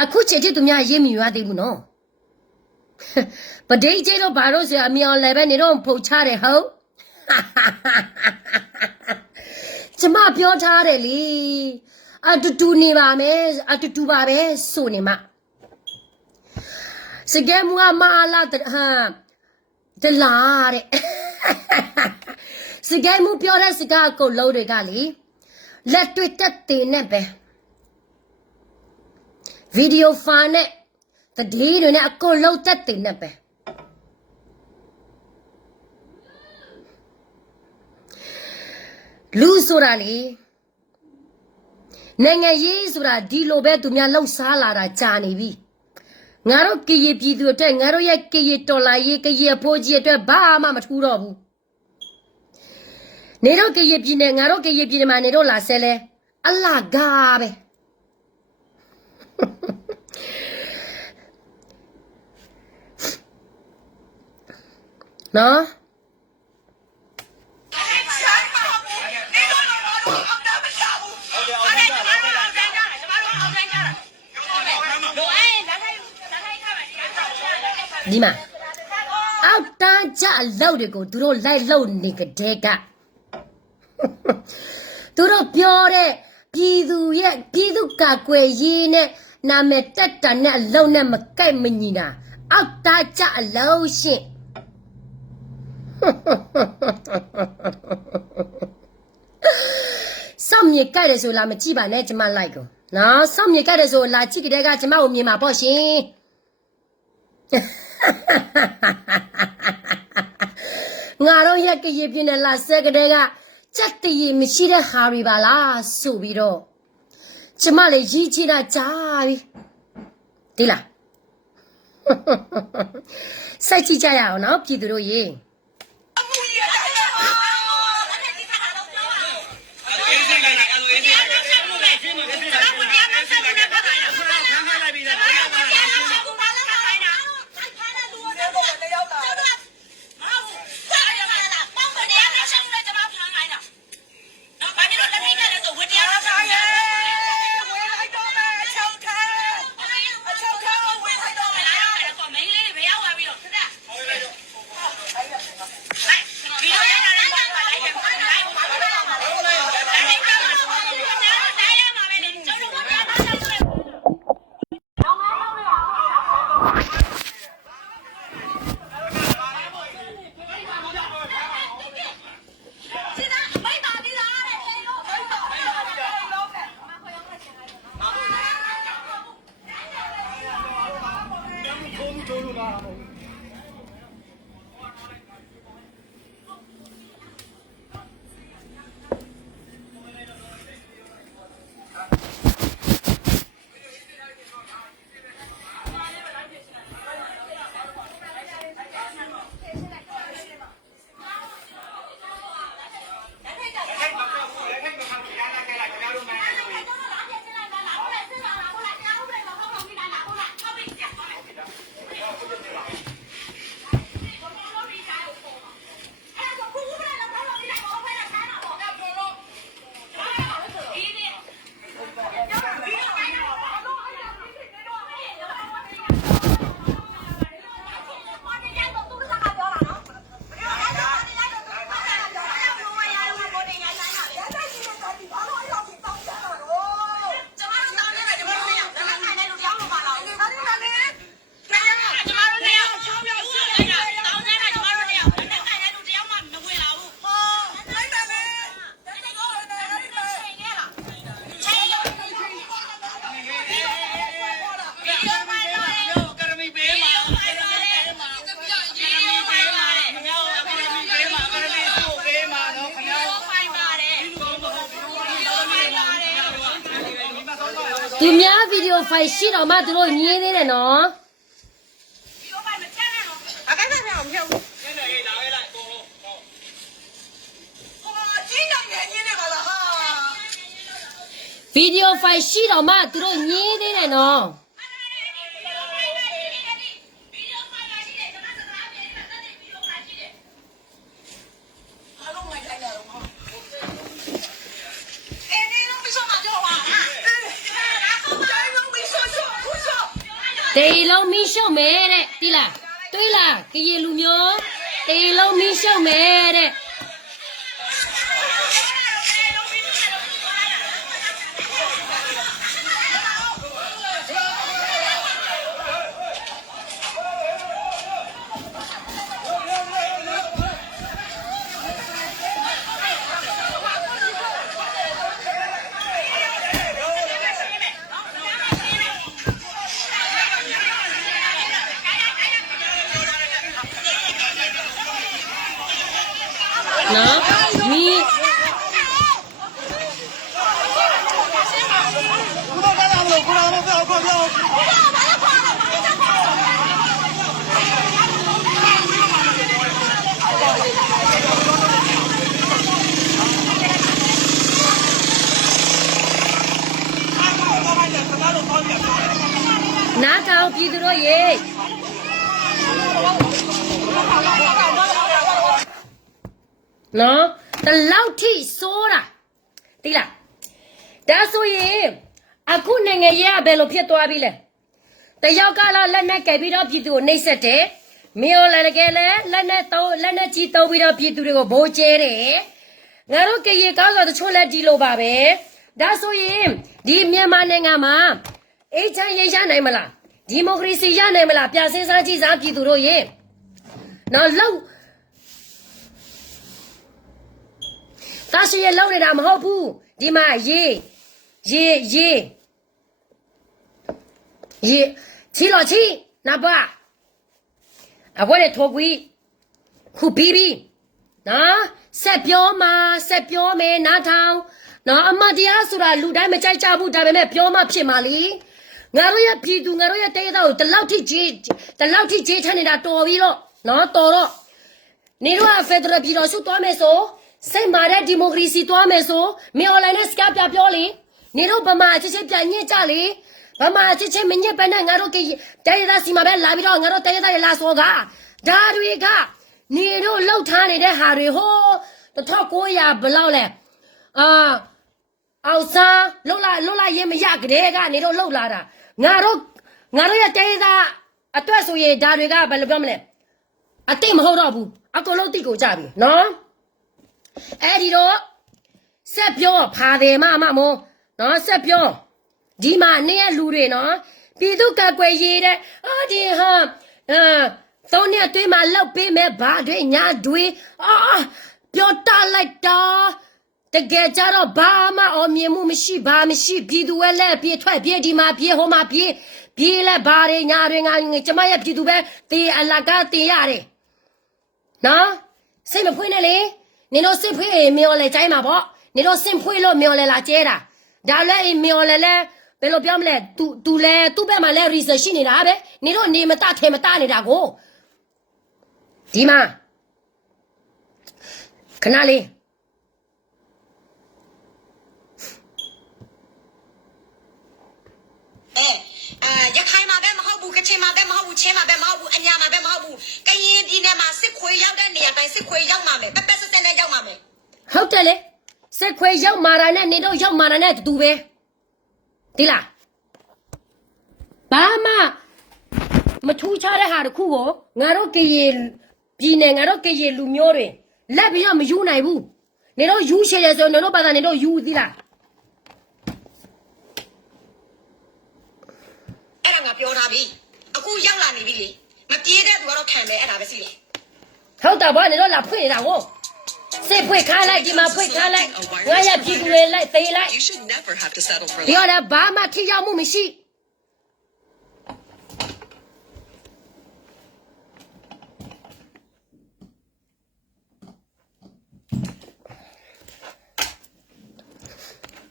အခုချိန်ထိသူများရေးမိရသေးဘူးနော်ပဒိတ်ကျတော့ဘာလို့ဆိုအမြော်လည်းပဲနေတော့ဖုတ်ချတယ်ဟုတ်ကျမပြောထားတယ်လေအတူနေပါမယ်အတူပါပဲဆိုနေမှာစကဲမူမလာတလာတဲ့စကဲမူပြောတဲ့စကားကိုလုံးတွေကလေလက်တွေ့တက်တင်နဲ့ပဲဗီဒီယိုဖိုင်နဲ့တတိတွေနဲ့အကုန်လုံးတက်တင်နဲ့ပဲလူဆိုတာလေနိုင်ငံရေးဆိုတာဒီလိုပဲသူများလှုပ်ရှားလာတာကြာနေပြီငါတို့ကရေပြည်သူအတွက်ငါတို့ရဲ့ကရေတော်လာရေးကရေဖိုးကြီးအတွက်ဘာမှမထူးတော့ဘူးနေတော့ကရေပြည်နယ်ငါတို့ကရေပြည်နယ်မှာနေတော့လာဆဲလဲအလာကားပဲနော်ဒီမှာအောက်တန်းကြအလောက်တွေကိုသူတို့လိုက်လုံနေကြတဲ့ကသူတို့ပြောတဲ့ပြည်သူကာကွယ်ရေးနဲ့နာမည်တက်တာနဲ့အလုံးနဲ့မကိုက်မညီတာအောက်တန်းကြအလောက်ရှင်စောင့်မြေကြိုက်တယ်ဆိုလာမကြည့်ပါနဲ့ကျမလိုက်ကိုနော်စောင့်မြေကြိုက်တယ်ဆိုလာကြည့်ကြတဲ့ကကျမကိုမြင်မှာပေါ့ရှင်ငါတို့ရက်ကရပြင်းနဲ့လာဆက်ကတဲ့ကစက်တည်မရှိတဲ့ဟာတွေပါလားဆိုပြီးတော့ကျမလည်းရီးချတာကြာပြီဒီလားစိုက်ကြည့်ကြရအောင်နော်ပြည်သူတို့ရေ သူများဗီဒီယိုဖိုင်ရှိတော့မှသူတို့ညင်းသေးတယ်နော် ဒီလိုမှမချမ်းနဲ့တော့ အကဲကဲအောင်မြောက် နင်းနေရေးလာခဲ့လိုက်အကုန်လုံးဟုတ် ဟောကြီးနိုင်နေနေပါလားဟာ ဗီဒီယိုဖိုင်ရှိတော့မှသူတို့ညင်းသေးတယ်နော် အားလုံးမိုက်တိုင်းတော့ဟာအေးနေတော့မဆောမှာတော့ဟာအေးတိုင်းလုံးမဆောဆောခုဆော တေလုံးမီးရှုံမယ်တဲ့တိလားတွေးလားကရေလူမျိုးတေလုံးမီးရှုံမယ်တဲ့ နော်မီးနားထောင်ပြည်သူတို့ရေနော်တလောက်ထိစိုးတာတိလားဒါဆိုရင်အခုနိုင်ငံရဲ့ဘယ်လိုဖြစ်သွားပြီလဲတယောက်ကလာလက်နဲ့ကယ်ပြီးတော့ပြည်သူကိုနှိပ်စက်တယ်မြို့လည်းကဲလဲလက်နဲ့ကြီးတုံးပြီးတော့ပြည်သူတွေကိုဘိုးကျဲတယ်ငါတို့ကရေကောင်းဆိုတချို့လက်ဒီလိုပါပဲဒါဆိုရင်ဒီမြန်မာနိုင်ငံမှာအေးချမ်းရေးရနိုင်မလားဒီမိုကရေစီရနိုင်မလားပြစင်းစားကြည့်စားပြည်သူတို့ရေနော်လောက်တာရှိရလောက်နေတာမဟုတ်ဘူးဒီမှာရေချီလို့ချီနာပါအဘွဲ့ထောက်ပြီးခုပြီးနော်ဆက်ပြောမယ်နားထောင်နော်အမတရားဆိုတာလူတိုင်းမကြိုက်ကြဘူးဒါပေမဲ့ပြောမှဖြစ်မှာလीငါတို့ရဲ့ပြည်သူငါတို့ရဲ့တေးသားကိုတလောက်ထိကြေးချနေတာတော်ပြီးတော့နော်တော်တော့နေတော့ဖက်ဒရယ်ပြည်တော်စုသွားမယ်ဆိုစိတ်မာတဲ့ဒီမိုကရေစီသွားမယ်ဆိုမင်း online နဲ့စကားပြောလေနေတော့ဗမာအချင်းချင်းပြန်ညစ်ကြလေဗမာအချင်းချင်းမညစ်ပဲနဲ့ငါတို့တေးသားစီမှာပဲလာပြီးတော့ငါတို့တေးသားတွေလာစောကဒါတွေကနေတို့လှုပ်ထားနေတဲ့ဟာတွေဟို1900ဘလောက်လဲအောက်စားလှုပ်လာရင်မရကြတဲ့ကနေတော့လှုပ်လာတာငါတို့ရဲ့တေးသားအတွက်ဆိုရင်ဒါတွေကဘယ်လိုပြောမလဲအတိတ်မဟုတ်တော့ဘူးအကုန်လုံးတိကိုကြပြီနော်အဲ့ဒီတော့ဆက်ပြောဖာတယ်မမောနော်ဆက်ပြောဒီမှာနေရလူတွေနော်ပြည်သူကကွယ်ရေးတဲ့ဒီဟာသုံးနှစ်အတွင်းမှာလောက်ပေးမဲ့ဘာတွေညာတွေပြောတလိုက်တာတကယ်ကြတော့ဘာမှအောင်မြင်မှုမရှိပြည်သူရဲ့လက်ပြေးထွက်ပြေးဒီမှာပြေးဟိုမှာပြေးလဲဘာတွေညာတွေငါကျမရဲ့ပြည်သူပဲတေးအလကားတင်ရတယ်နော်စိတ်မဖွင့်နဲ့လေနင်တို့စစ်ဖွေးမျောလဲကြိုင်းမှာပေါ့နင်တို့စင်ဖွေးလို့မျောလဲလာကျဲတာဒါလည်းမျောလဲဘယ်လိုပြောမလဲသူလဲသူ့ဘက်မှာလဲ research ရှိနေတာပဲနင်တို့နေမတထဲမတနေတာကိုဒီမှာခဏလေးရခိုင်မှာပဲမဟုတ်ဘူးကချင်မှာပဲမဟုတ်ဘူးချင်းမှာပဲမဟုတ်ဘူးအညာမှာပဲမဟုတ်ဘူးကရင်ပြည်နယ်မှာစစ်ခွေရောက်တဲ့နေရာတိုင်းစစ်ခွေရောက်မှာမယ်ပက်စစနဲ့ရောက်မှာမယ် ဟုတ်တယ်လေစစ်ခွေရောက်မာတာနဲ့နေတော့ရောက်မာတာနဲ့တူပဲဒီလားဘာမှမထူးခြားတဲ့ဟာတခုကိုငါတို့ကရေပြည်နယ်ငါတို့ကရေလူမျိုးတွေလက်ပြီးတော့မယူနိုင်ဘူးနေတော့ယူရှည်တယ်ဆိုနေတော့ဘာသာနေတော့ယူသီးလား အဲ့ဒါငါပြောထားပြီအခုရောက်လာနေပြီလေမပြေးတဲ့သူကတော့ခံမယ်အဲ့ဒါပဲစီလေ ဟုတ်တာဘာနေတော့လာဖွင့်နေတာကိုစစ်ဖွင့်ခါလိုက်ဒီမှာဖွင့်ခါလိုက်ငါရပြည်သူတွေလိုက်သေးလိုက် You should never have to settle for ဒီတော့ဘာမှထိရောက်မှုမရှိ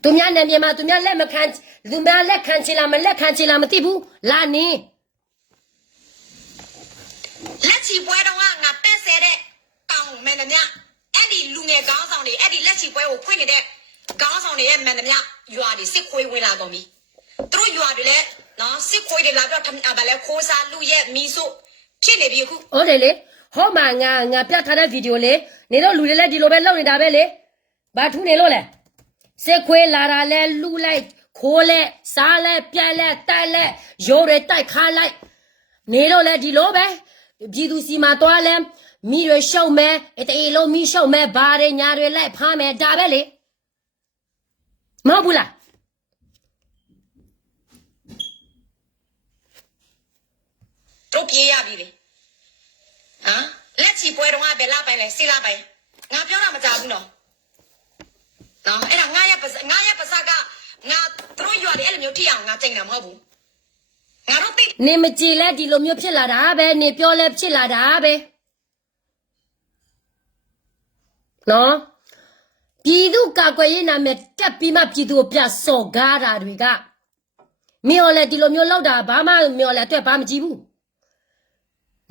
သူများနာမည်မှာသူများလက်မခံ လူများလက်ခံချင်လားမလက်ခံချင်လားမသိဘူးလာနေ လက်ချီပွဲတော့ငါတက်ဆဲတဲ့တောင်မန်တမအဲ့ဒီလူငယ်ခေါင်းဆောင်တွေအဲ့ဒီလက်ချီပွဲကိုဖွင့်နေတဲ့ခေါင်းဆောင်တွေရဲ့မန်တမရွာတွေစစ်ခွေးဝင်လာကုန်ပြီသူတို့ရွာတွေလည်းနော်စစ်ခွေးတွေလာတော့ဗလဲခိုးစားလူရဲ့မီဆိုဖြစ်နေပြီအခု ဟုတ်တယ်လေဟောမှာငါပြထားတဲ့ဗီဒီယိုလေနေတော့လူတွေလည်းဒီလိုပဲလုပ်နေတာပဲလေဘာထူးနေလို့လဲစစ်ခွေးလာတာလဲလူလိုက်ခိုးလဲစားလဲပြန်လဲတိုက်လဲရိုးတွေတိုက်ခါလိုက်နေတော့လဲဒီလိုပဲပြည်သူစီမှာသွားလဲမိရရှုံမဲတေးလုံးမိရှုံမဲဘာတွေညာတွေလိုက်ဖမ်းမဲဒါပဲလေမဟုတ်ဘူးလား တို့ပြေးရပြီလေဟမ်လက်ချီပွဲတော့ငါဘယ်လာပိုင်လဲစီလာပိုင်ငါပြောတာမကြဘူးနော်အဲ့တော့ငါရဲ့ပါစကငါတို့ရွာတွေအဲ့လိုမျိုးထိအောင်ငါကြိတ်တာမဟုတ်ဘူးငါတို့သိ နေမကြည်လဲဒီလိုမျိုးဖြစ်လာတာပဲနေပြောလဲဖြစ်လာတာပဲနော်ပြည်သူကာကွယ်ရေးနာမည်တက်ပြီးမှပြည်သူကိုပြစော်ကားတာတွေကမြော်လဲဒီလိုမျိုးလောက်တာဘာမှမြော်လဲအတွက်ဘာမကြည့်ဘူး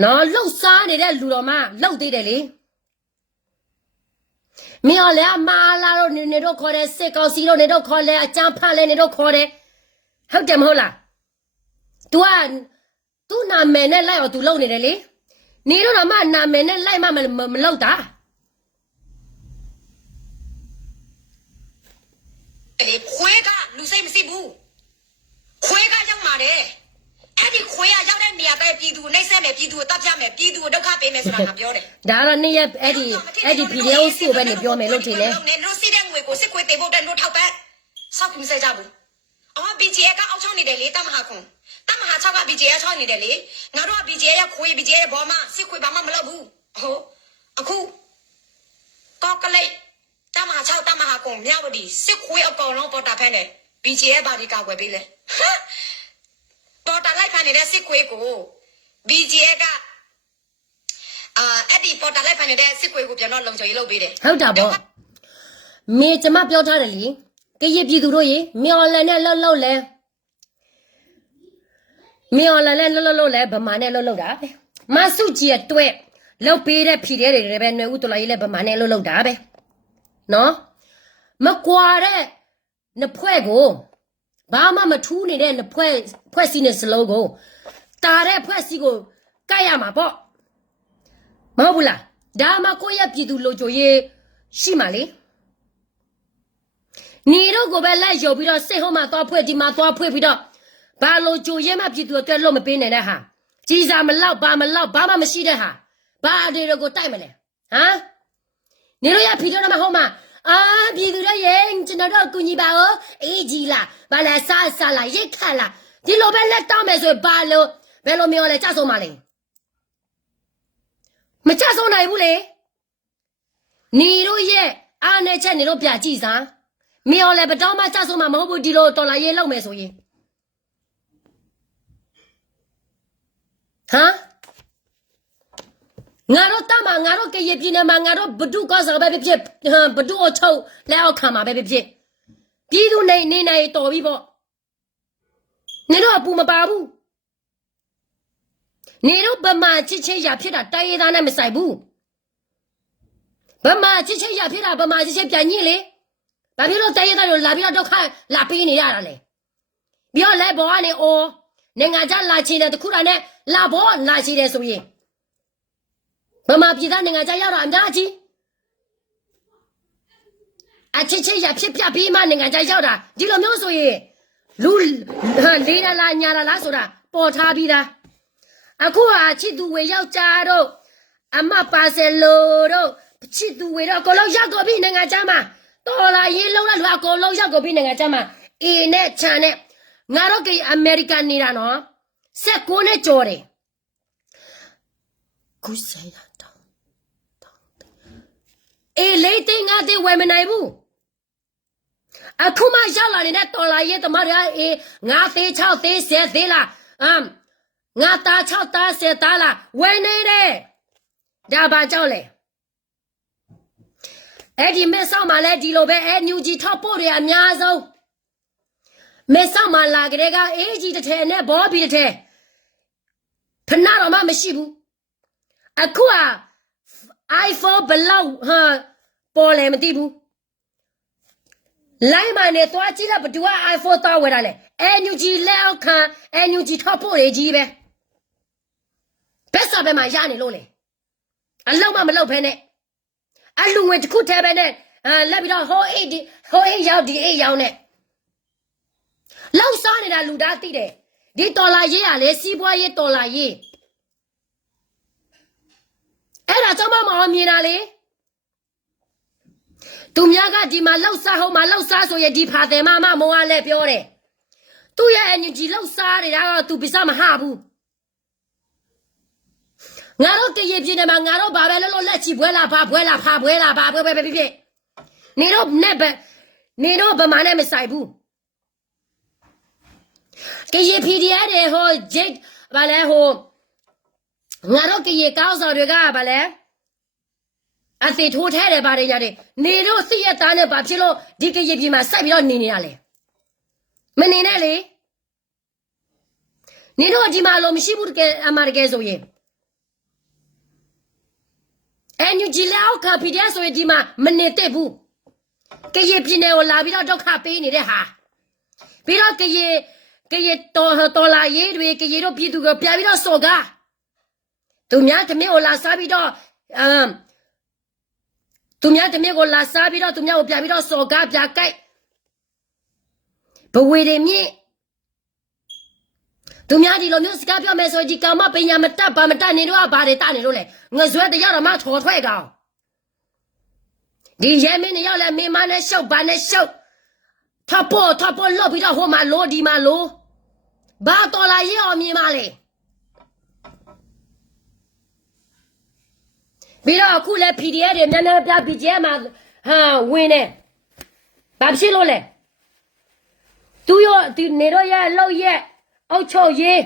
နော်လှုပ်ရှားနေတဲ့လူတော်မှလှုပ်သေးတယ်လေမြော်လဲမာလာတို့နေတို့ခေါ်တဲ့စစ်ကောင်စီတို့နေတို့ခေါ်လဲအကြမ်းဖက်လဲနေတို့ခေါ်တယ်ဟုတ်တယ်မဟုတ်လား तू နာမည်နဲ့လိုက်အောင် तू လုံနေတယ်လေနေတော့မှနာမည်နဲ့လိုက်မှမလောက်တာ လေခွေးကလူစိတ်မရှိဘူးခွေးကရောက်มาတယ်အဲ့ဒီခွေးကရောက်တဲ့နေရာပဲပြည်သူနှိမ့်ဆက်မယ်ပြည်သူကိုတတ်ပြမယ်ပြည်သူကိုဒုက္ခပေးမယ်ဆိုတာငါပြောတယ် ဒါကတော့နေ့ရက်အဲ့ဒီဗီဒီယိုစုပဲနေပြောမယ်လို့ထင်တယ် နေတို့စီးတဲ့ငွေကိုစစ်ခွေးတေဖို့တဲ့တို့ထောက်ပဲစောက်ကြည့်စကြဘူးအော် BGA ကအောက်ချောင်းနေတယ်လေတမဟာခွန်တမဟာ6က BGA ချောင်းနေတယ်လေငါတို့က BGA ရဲ့ခွေး BGA ရဲ့ဘောမစစ်ခွေးဘာမှမလုပ်ဘူးဟုတ်အခုကောက်ကလေးတမဟာ6တမဟာခွန်မြောက်ဒီစစ်ခွေးအကောင်လုံးပေါ်တာဖဲနေ BGA ရဲ့ဘာဒီကောက်ွယ်ပေးလဲပေါ်တာလိုက်ဖန်နေတဲ့စစ်ခွေးကို BGA ကအဲ့ဒီပေါ်တာလိုက်ဖန်နေတဲ့စစ်ခွေးကိုပြန်တော့လုံခြုံရေးလုပ်ပေးတယ် ဟုတ်တာပေါ့မေကျမပြောထားတယ်လေကရပြည်သူတို့ရေမြော်လန်နဲ့လှုပ်လဲမြော်လန်နဲ့လှုပ်လဲဗမာနဲ့လှုပ်တာပဲမဆုကြီးအတွက်လှုပ်ပေးတဲ့ဖြီတဲ့တွေလည်းပဲຫນွေဦးတော်လာရေးလဲဗမာနဲ့လှုပ်တာပဲနော်မကွာတဲ့နှစ်ဖွဲ့ကိုဘာမှမထူးနေတဲ့နှစ်ဖွဲ့စီနဲ့စလုံးကိုတာတဲ့ဖွဲ့စီကိုကတ်ရမှာပေါ့မဟုတ်ဘူးလားဒါမှကိုယ့်ရဲ့ပြည်သူလိုချိုရေးရှိမှာလေနေတော့ကိုပဲလိုက်ရောပြီးတော့စိတ်ဟောမှသွားဖွဲ့ဒီမှာသွားဖွဲ့ပြီးတော့ဘာလိုချိုရဲမှပြည်သူအတွက်လို့မပေးနိုင်တဲ့ဟာကြီးစားမလောက်ဘာမလောက်ဘာမှမရှိတဲ့ဟာဘာအတွေတွေကိုတိုက်မလဲဟမ်နေလို့ရဖီတော့မဟုတ်မှာအာပြည်သူတွေရဲ့ကျွန်တော်တို့ကူညီပါဦးအေးကြီးလားဘာလဲစားလားရိတ်ခတ်လားဒီလိုပဲလက်တောင်းမယ်ဆိုဘာလို့ဘယ်လိုမျိုးလဲကြဆုံးမလဲမကြဆုံးနိုင်ဘူးလေနေတို့ရဲ့အားနဲ့ချက်နေတို့ပြကြည့်စားမြော်လဲဘတော်မှကြဆုံးမှာမဟုတ်ဘူးဒီလိုတော်လာရေးလောက်မယ်ဆိုရင်ဟမ်ငါတို့တမငါတို့ကရပြည်နယ်မှာငါတို့ဘဒုကောစားပဲဖြစ်ဘဒုအချုပ်လက်အောက်ခံမှာပဲဖြစ်ပြည်သူနေနိုင်တော်ပြီပေါ့နေတော့အပူမပါဘူးနေတော့ဗမာချစ်ချစ်ရဖြစ်တာတိုင်းရသားနဲ့မဆိုင်ဘူးဗမာချစ်ချစ်ရဖြစ်တာဗမာချစ်ချစ်ပြန်ညစ်လေဘာဖြစ်လို့တိုင်းရသားတွေလာပြီးတော့ဒုက္ခလာပေးနေရတာလဲပြီးတော့လဲဘောကနေအော်နေငါကြလာချင်တယ်တခုတည်းနဲ့လာဘောလာချင်တယ်ဆိုရင်ဗမာပြည်သားနိုင်ငံခြားရောက်တာအများကြီးအချစ်ချစ်ရဖြစ်ပြပြီးမှနိုင်ငံခြားရောက်တာဒီလိုမျိုးဆိုရင်လူလေးလားညာလားဆိုတာပေါ်ထားပြီးသားအခုဟာချစ်သူဝေယောက်ျားတို့အမပါစလိုတို့ချစ်သူဝေတော့အကုန်လုံးရောက်ကုန်ပြီနိုင်ငံခြားမှာတော်လာရေးလုံးလာလူအကုန်လုံးရောက်ကုန်ပြီနိုင်ငံခြားမှာအေးနဲ့ချန်နဲ့ငါတို့ကအမေရိကန်နေတာနော်16နဲ့ကြော်တယ်ကိုဆိုင်တာအေးလေးသိငါသိဝယ်မနိုင်ဘူးအခုမှရောက်လာနေတဲ့တော်လာရဲ့တမရအေးငါသေး6သေး10သေးလားငါသား6သား10သားလားဝယ်နေတယ်ဒါဘာကြောက်လဲအဲ့ဒီမဲဆောက်မှာလဲဒီလိုပဲNUG ထောက်ပို့တွေအများဆုံး မဲဆောက်မှာလာကြတဲ့ကအေးကြီးတစ်ထဲနဲ့ဘောဘီတစ်ထဲဖနာတော့မှမရှိဘူးအခုက iPhone ဘလောက်ဟာပေါ်လဲမသိဘူးလိုင်းမနဲ့တွားကြည့်တော့ဘသူက iPhone တောက်ဝယ်တာလဲ NUG လက်အောက်ခံ NUG ထောက်ဖို့လေကြီးပဲဘက်စာပဲမှာရနေလို့လေအလုံးမမလုံးဖဲနဲ့အလူငွေတစ်ခုထဲပဲနဲ့လက်ပြီးတော့ဟိုအိတ်ရောက်ဒီအိတ်ရောက်နဲ့လောက်စားနေတာလူသားသိတယ်ဒီဒေါ်လာရေးရလေစီးပွားရေးဒေါ်လာရေးအဲ့ဒါကြောင့်မအောင်မြင်တာလေသူများကဒီမှာလောက်စားဟုတ်မှာလောက်စားဆိုရင်ဒီဖာတယ်မမောကလည်းပြောတယ်သူ့ရဲ့ energy လောက်စားနေတာတော့သူပစ္စမဟာဘူးငါတို့တရေပြင်းနေမှာငါတို့ဘာပဲလို့လက်ချီဘွဲလာဖာဘွဲလာဖာဘွဲလာဘာဘွဲဖြစ်နေတော့နဲ့ပဲနေတော့ဗမာနဲ့မဆိုင်ဘူးကရေ PDF တွေဟိုဂျိတ်ဘာလဲဟိုငါတို့ကရေကောင်းစော်တွေကဘာလဲအသေးထိုးထဲတယ်ပါတယ်ညာတယ်နေတော့စိရသားနဲ့ဘာဖြစ်လို့ဒီကရေပြည်မှာစိုက်ပြီးတော့နေနေတာလဲမနေနဲ့လေနေတော့ဒီမှာလို့မရှိဘူးတကယ်အမှားတကယ်ဆိုရင်NUG လက်အောက်ခံ PDF ဆိုရင်ဒီမှာမနေတဲ့ဘူးကရေပြည်နယ်ကိုလာပြီးတော့ဒုက္ခပေးနေတဲ့ဟာပြီးတော့ကရေတော်လာရေးတွေကရေတို့ပြည်သူကပြပြီးတော့စော်ကားသူများတမင်ကိုလာစားပြီးတော့သူများတမင်ကိုလာစားပြီးတော့သူများကိုပြပြီးတော့စော်ကားပြကြိုက်ဘဝတွေမြင့်သူများဒီလိုမျိုးစကားပြောမယ်ဆိုရင်ဒီကောင်မပညာမတတ်ပါမတတ်နေတော့ဘာတွေတတ်နေလို့လဲငါဇွဲတရားတော်မှထော်ထွက်ကောင်ဒီရဲမင်းတွေရောက်လဲမိမနဲ့ရှုပ်ဘာနဲ့ရှုပ်ထပ်ပေါ်လော့ပြီးတော့ဟိုမှာလို့ဒီမှာလို့ဘာတော်လာရေးအောင်မြင်ပါလေပြီးတော့အခုလဲ PDF တွေများများပြ BGM မှာဟာဝင်နေဘာဖြစ်လို့လဲသူရောဒီနေတော့ရလောက်ရက်အောက်ချုပ်ရေး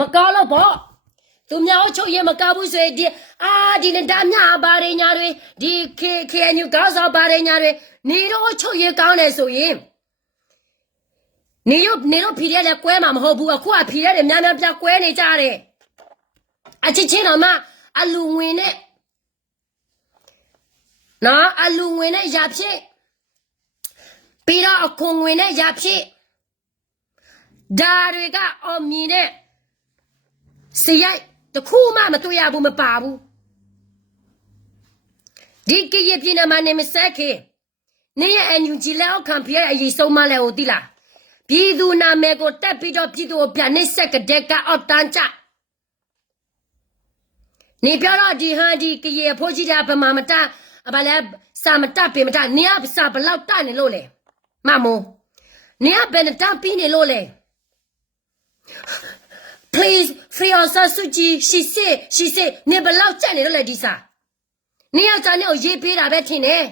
မကောင်းတော့ဗောသူများအောက်ချုပ်ရေးမကောင်းဘူးဆိုရင်ဒီနဲ့ဒါမြဘာတွေညာတွေဒီ KNU ကောင်းစားဘာတွေညာတွေနေတော့အောက်ချုပ်ရေးကောင်းတယ်ဆိုရင်နေတော့ PDF လည်းကွဲမှာမဟုတ်ဘူးအခုက PDF တွေများများပြကွဲနေကြတယ်အချစ်ချင်းတော်မှအလူဝင်နဲ့နော်အလူဝင်နဲ့ရဖြစ်ပြီးတော့အခွန်ဝင်နဲ့ရဖြစ်ဒါတွေကအော်မြင်တဲ့စရိုက်တခုမှမတွေ့ရဘူးမပါဘူးဒီကရပြင်းမှာနေမဆက်ခေနေရဲ့ NUG လက်အောက်ခံပြရဲ့အရေးဆုံးမလဲဟိုတိလားပြည်သူနာမည်ကိုတက်ပြီးတော့ပြည်သူကိုပြန်နှိပ်စက်ကတဲ့ကအောက်တန်းချနေပြောတော့ဒီဟန်ဒီကရအဖိုးကြီးတာဗမာမတဘာလဲစာမတပေမတနေရစာဘလောက်တနေလို့လဲမမိုးနေရဘယ်နဲ့တပြီးနေလို့လဲ Please free us Suji she said နေဘလောက်ကြက်နေလို့လဲဒီစာနေရချာနေကိုရေးပေးတာပဲထင်တယ်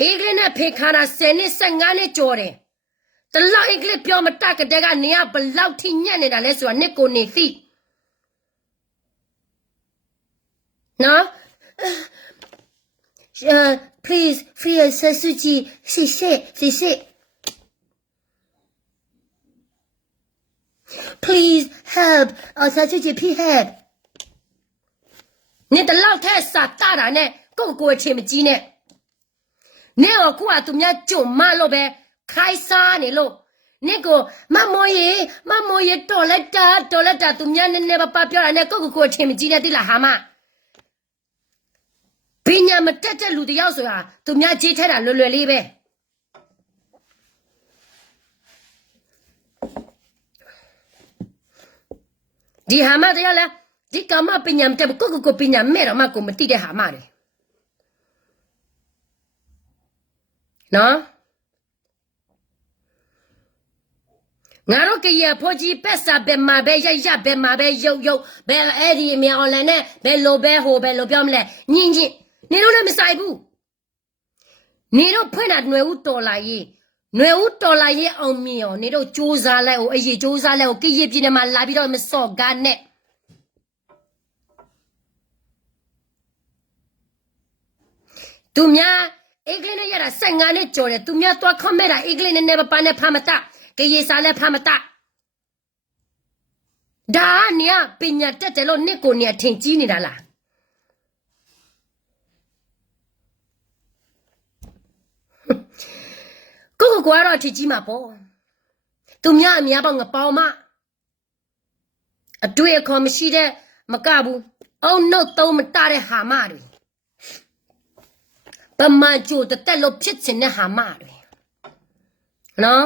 အင်္ဂလိပ်နဲ့ဖေခါတာ10နှစ်15နှစ်ကျော်တယ်တလောက်အင်္ဂလိပ်ပြောမတတ်တဲ့ကနေရဘလောက်ထိညံ့နေတာလဲဆိုတာနှစ်ကိုနေသိနော် please free us Suji she said please help us Suji please help နေတလောက်ထဲစာတတာနဲ့ကိုအချင်းမကြီးနဲ့နေအခုကသူများကြုံမလို့ပဲခိုင်းစားနေလို့နေကိုမမိုးရေတော်လက်တာသူများနည်းနည်းပါပြောတာနဲ့ကိုအချင်းမကြီးနဲ့တိလာဟာမပညာမတက်တဲ့လူတယောက်ဆိုတာသူများကြီးထဲတာလွယ်လေးပဲဒီဟာမတရားလဲဒီကမပညာမတက်ကိုပညာမဲ့တော့မှကိုမတိတဲ့ဟာမတယ်နော်ငါတို့ကရဖို့ကြီးပက်စာဘယ်မှာပဲရဘယ်မှာပဲရုပ်ဘယ်အဲ့ဒီမြေအွန်လိုင်းနဲ့ဘယ်လိုပဲဟိုဘယ်လိုပြောမလဲညင်နေတို့လည်းမဆိုင်ဘူးနေတို့ဖွင့်တာຫນွေဦးတော်လာရေးအောင်မြင်အောင်နေတို့စူးစမ်းလိုက်ဟိုအရေးစူးစမ်းလိုက်ဟိုကရပြင်းနေမှာလာပြီးတော့မစော့ကားနဲ့သူများ အင်္ဂလိပ်နဲ့ရတာ15နှစ်ကျော်တယ်သူများသွားခမဲ့တာအင်္ဂလိပ်နဲ့နေပါနဲ့ဖမ်းမတကရေစာလည်းဖမ်းမတဒါနေရပညာတက်တယ်လို့နှစ်ကိုနေထင်ကြီးနေတာလားကိုကတော့ထင်ကြီးမှာပေါ့သူများအများပေါင်းငပေါင်းမအတွေ့အခေါ်မရှိတဲ့မကဘူးအုံနှုတ်သုံးမတတဲ့ဟာမတွေပမာကျိုတက်လို့ဖြစ်ချင်တဲ့ဟာမတွေနော်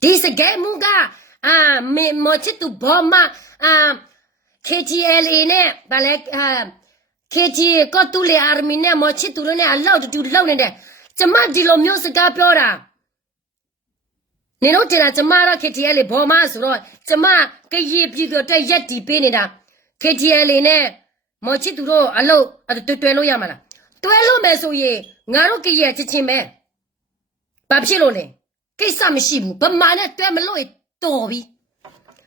ဒီစကဲမူကမေမချစ်သူဘောမKGLA နဲ့ဗာလဲKG ကတူလေအာမီနဲ့မချစ်သူလို့နဲ့အလောက်တူလောက်နေတယ်ကျမဒီလိုမျိုးစကားပြောတာနေတော့တင်တာကျမတော့ KGLA ဘောမဆိုတော့ကျမကရေပြည်သူတက်ရက်တီပေးနေတာ KGLA နဲ့မချစ်သူတို့အလုပ်တွဲလို့ရမှာလားတွဲလို့မယ်ဆိုရင်ငါတို့ကရေချစ်ချင်းပဲဘာဖြစ်လို့လဲကိစ္စမရှိဘူးဗမာနဲ့တွဲမလို့တော်ပြီ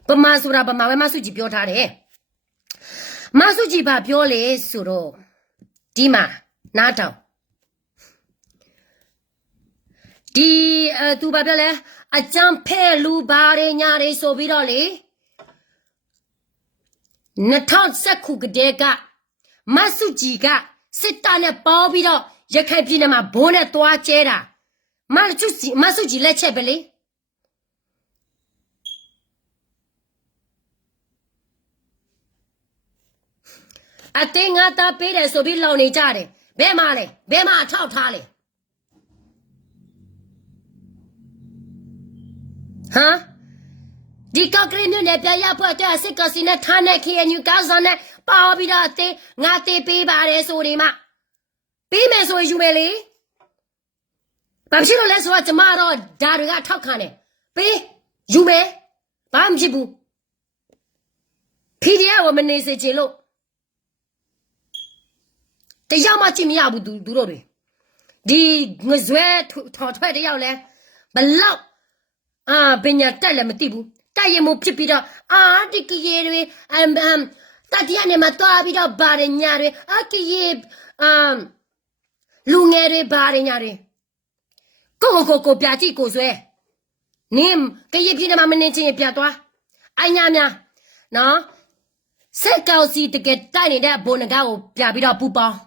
ဗမာဆိုတာဗမာပဲမဆုကြည်ပြောထားတယ်မဆုကြည်ဘာပြောလဲဆိုတော့ဒီမှာနားထောင်ဒီသူဘာပြောလဲအကြံဖဲလူဘာတွေညာတွေဆိုပြီးတော့လေ2010ခုကတည်းကမဆုကြည်ကစစ်တပ်နဲ့ပေါပြီးတော့ရခိုင်ပြည်နယ်မှာဘိုးနဲ့သွားကျဲတာမဆုကြည်လက်ချက်ပဲလေအတင်းငါသားပေးတယ်ဆိုပြီးလောင်နေကြတယ်ဘယ်မှာလဲဘယ်မှာအထောက်ထားလဲဟမ်ဒီကောက်ကရင်းနဲ့ပြရဖို့အတွက်စစ်ကစီနဲ့ထားနဲ့ KNU ကောင်းဆောင်နဲ့ပေါပြီးတော့အတင်းငါတေးပေးပါတယ်ဆိုဒီမှာပေးမယ်ဆိုယူမယ်လေဘာဖြစ်လို့လဲဆိုတော့ကျမတော့ဓာတွေကထောက်ခံတယ်ပေးယူမယ်ဘာမှမဖြစ်ဘူး PDF ကိုမနေစေချင်လို့တရားမှကြည့်မရဘူးသူတို့တွေဒီငဇွဲထော်ထွက်တယောက်လဲဘလောက်ပညာတက်လည်းမသိဘူးတက်ရမို့ဖြစ်ပြီးတော့ဒီကရေတွေတတိယနေမှာတွားပြီးတော့ဗာရညာတွေကရေလူငယ်တွေဗာရညာတွေကိုပြကြည့်ကိုဆွဲနင်းကရေပြင်းနေမှာမနေချင်းပြသွားအညာများနော်စက်ကောက်စီတကယ်တိုက်နေတဲ့ဘုံငါ့ကိုပြပြီးတော့ပူပေါင်း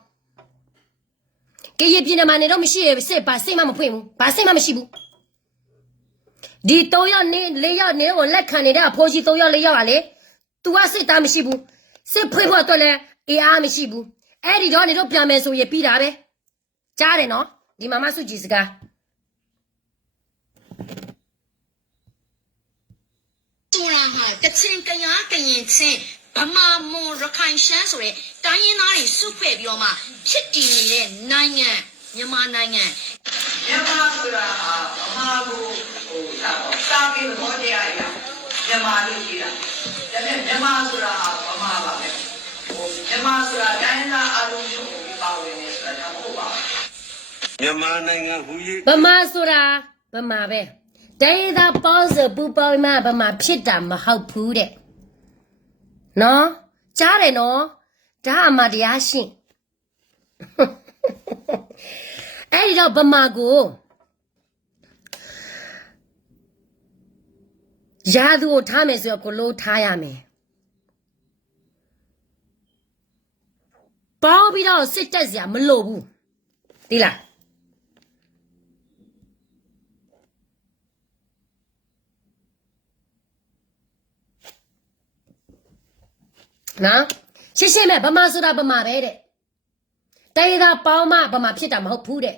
ကရေပြင်းနေမှာနေတော့မရှိရစစ်ပါစိတ်မမဖွင့်ဘူးဘာစိတ်မမရှိဘူးဒီ3ရက်နေ4ရက်နေကိုလက်ခံနေတဲ့အဖိုးကြီး3ရက်4ရက်ပါလေ तू ကစစ်သားမရှိဘူးစစ်ဖွင့်ဖို့အတွက်လည်းအေးအားမရှိဘူးအဲ့ဒီတော့နေတော့ပြန်မယ်ဆိုရင်ပြီးတာပဲကြားတယ်နော်ဒီမမဆုကြည်စကားတူရာဟာကချင်းကရားကရင်ချင်းဗမာမွန်ရခိုင်ရှမ်းဆိုတဲ့တိုင်းရင်းသားတွေစုဖွဲ့ပြီးတော့မှဖြစ်တည်နေတဲ့နိုင်ငံမြန်မာနိုင်ငံမြန်မာဆိုတာဟာဗမာကိုစားပြီးသဘောတရားရမြန်မာလို့ရှိတာဒါပေမဲ့မြန်မာဆိုတာဟာဗမာပါပဲမြန်မာဆိုတာတိုင်းသားအလုံးစုံကိုပါဝင်နေဆိုတာတော့မဟုတ်ပါဘူးမြန်မာနိုင်ငံဟူ၍ဗမာဆိုတာဗမာပဲတိုင်းသားပေါင်းစုပူပေါင်းမှဗမာဖြစ်တာမဟုတ်ဘူးတဲ့နော်ကြားတယ်နော်ဒါအမှတရားရှင်းအဲ့ဒီတော့ဗမာကိုရာသူကိုထားမယ်ဆိုတော့ကိုလို့ထားရမယ်ပေါင်းပြီးတော့စစ်တက်စရာမလိုဘူးဒီလားနော်ရှင်းမဲ့ဗမာဆိုတာဗမာပဲတဲ့တိုင်းသားပေါင်းမှဗမာဖြစ်တာမဟုတ်ဘူးတဲ့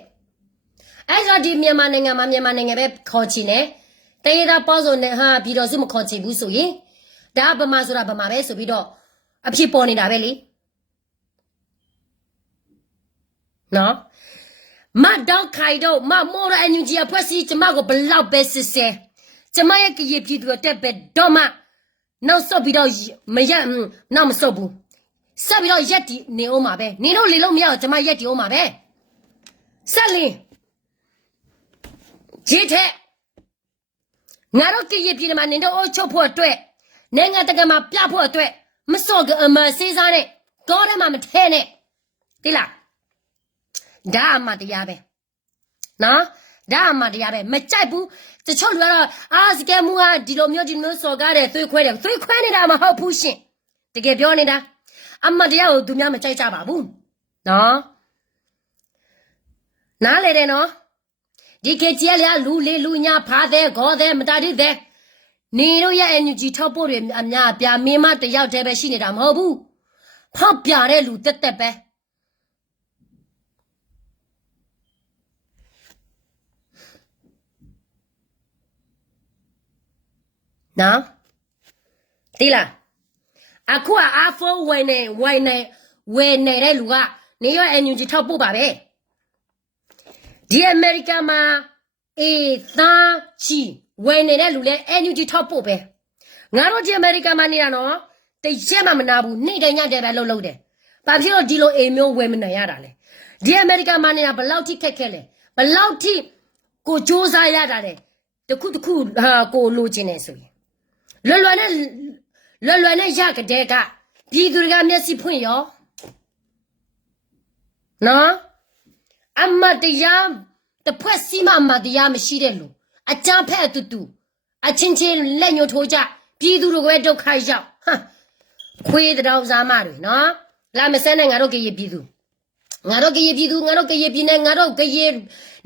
အဲ့တော့ဒီမြန်မာနိုင်ငံမှာမြန်မာနိုင်ငံပဲခေါ်ချင်တယ်တိုင်းသားပေါင်းစုံနဲ့ဟာပြည်တော်စုမခေါ်ချင်ဘူးဆိုရင်ဒါဗမာဆိုတာဗမာပဲဆိုပြီးတော့အဖြစ်ပေါ်နေတာပဲလေနော်မတောက်ခိုင်တော့မမောရအန်ယူဂျီအဖွဲ့စီကျမကိုဘလောက်ပဲစစ်စဲကျမရဲ့ကရပြည်သူတက်ပဲတော့မှနောက်ဆော့ပြီးတော့မရက်နောက်မဆော့ဘူးဆက်ပြီးတော့ရက်တီနေအောင်ပါပဲနေတော့လေလို့မရတော့ကျမရက်တီအောင်ပါပဲဆက်လင်းဂျီတဲ့ငါတို့ကရပြည်မှာနေတော့အချုပ်ဖို့အတွက်နိုင်ငံတကာမှာပြဖို့အတွက်မစော့ကအမစေးစားနဲ့တော့တယ်မှမထဲနဲ့တိလား ဒါအမှတရားပဲနော်ဒါအမှတရားပဲမကြိုက်ဘူးတချို့လူကတော့စကဲမှုကဒီလိုမျိုးစော်ကားတယ်သွေးခွဲနေတာမဟုတ်ဘူးရှင်တကယ်ပြောနေတာအမှတရားကိုသူများမကြိုက်ကြပါဘူးနော်နားလေတယ်နော်ဒီကေကြီးကလေလူလေးလူညာဖားတဲ့ဂေါ်တဲ့မတာတိတဲ့နေတို့ရဲ့ energy ထောက်ဖို့တွေအများပြမင်းမတယောက်တည်းပဲရှိနေတာမဟုတ်ဘူးဖောက်ပြတဲ့လူတက်ပဲနော်တိလားအခုကအာဖိုးဝယ်နေတဲ့လူကနေရော energy ထောက်ဖို့ပါပဲဒီအမေရိကန်မှာသားချီဝယ်နေတဲ့လူလဲ energy ထောက်ဖို့ပဲငါတို့ဒီအမေရိကန်မှာနေတာနော်တရက်မှမနာဘူးနေ့တိုင်းညတယ်ပဲလှုပ်တယ်ဘာဖြစ်လို့ဒီလိုအိမ်မျိုးဝယ်မနေရတာလဲဒီအမေရိကန်မှာနေတာဘလောက်ထိခက်ခဲလဲဘလောက်ထိကိုစူးစမ်းရတာလဲတခုကိုလိုချင်နေဆိုရင်လွယ်လွယ်နဲ့ရကြတဲ့ကပြည်သူတွေကမျက်စိဖွင့်ရောနော်အမတရားတဖွဲ့စီမအမတရားမရှိတဲ့လူအကြမ်းဖက်တူအချင်းချင်းလက်ညှိုးထိုးကြပြည်သူတွေကဒုက္ခရောက်ခွေးတောင်စားမတွေနော်လာမစဲနဲ့ငါတို့ကရေပြည်သူငါတို့ကရေပြည်သူငါတို့ကရေပြည်နဲ့ငါတို့ကရေ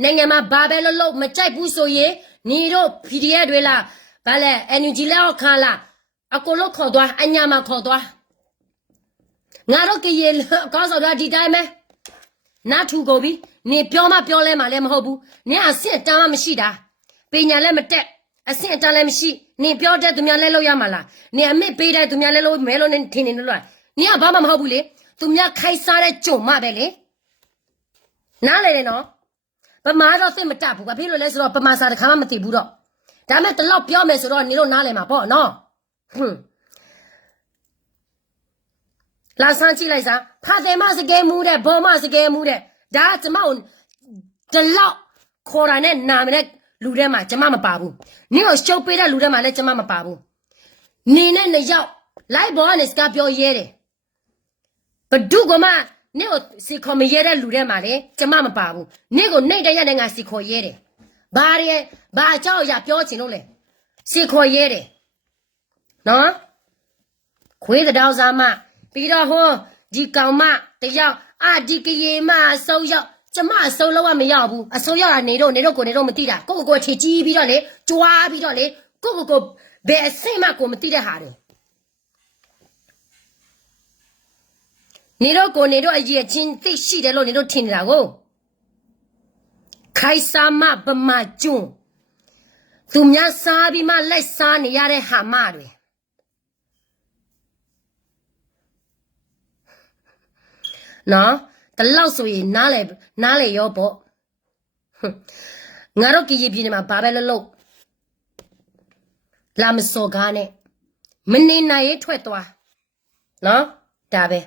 နိုင်ငံမှာဘာပဲလို့မကြိုက်ဘူးဆိုရင်ညီတို့ PDF တွေလားဘာလဲ energy လောက်ခါလားအကုန်လုံးခေါ်သွားအညာမှာခေါ်သွားငါတို့ကရေကောင်းစော်တာဒီတိုင်းပဲနားထူကုန်ပြီနေပြောမှပြောလဲမှလည်းမဟုတ်ဘူးနင်အဆင့်အတန်းမှမရှိတာပညာလည်းမတက်အဆင့်အတန်းလည်းမရှိနင်ပြောတဲ့သူများလဲလို့ရမှာလားနင်အမေပေးတဲ့သူများလဲလို့မဲလို့နင်ထင်နေလို့လားနင်ကဘာမှမဟုတ်ဘူးလေသူများခိုက်စားတဲ့ကြုံမပဲလေနားလေတယ်နော်ပမာတော့သိမတက်ဘူးဘာဖြစ်လို့လဲဆိုတော့ပမာစာတစ်ခါမှမသိဘူးတော့ဒါမဲ့တလောက်ပြောမယ်ဆိုတော့နင်တို့နားလေမှာပေါ့နော်လာဆန်းကြည့်လိုက်စားဖာတယ်မစကဲမှုတဲ့ဘောမစကဲမှုတဲ့ဒါကျမတို့တလောက်ခေါ်တာနဲ့နာမတဲ့လူထဲမှာကျမမပါဘူးနင်ကိုရှုပ်ပေးတဲ့လူထဲမှာလည်းကျမမပါဘူးနင်နဲ့နှစ်ယောက်လိုက်ဘောနဲ့စကားပြောရဲတယ်ဘဒုကမှနင်ကိုစီခေါ်မရဲတဲ့လူထဲမှာလည်းကျမမပါဘူးနင်ကိုနှိမ့်တရက်နဲ့ငါစီခေါ်ရဲတယ်ဘာအကြောက်ရပြောချင်လို့လဲစီခေါ်ရဲတယ်နော်ခွေးတောင်စားမပြီးတော့ဟိုဒီကောင်မတယောက်ဒီကရေမအဆုံးရောက်ကျမအဆုံးလောက်မရောက်ဘူးအဆုံးရောက်တာနေတော့ကိုနေတော့မသိတာကိုထီကြီးပြီးတော့လေကြွားပြီးတော့လေကိုဘယ်အစိမ့်မှကိုမသိတဲ့ဟာတွေနေတော့အရေးချင်းသိရှိတယ်လို့နေတော့ထင်နေတာကိုခိုင်စာမပမာကျွန်းသူများစားပြီးမှလိုက်စားနေရတဲ့ဟာမတွေနော်တလောက်ဆိုရင်နားလေရောပေါ့ငါတို့ကကြီးပြည်နေမှာဘာပဲလို့လာမစော်ကားနဲ့မနေနိုင်ရထွက်သွားနော်ဒါပဲ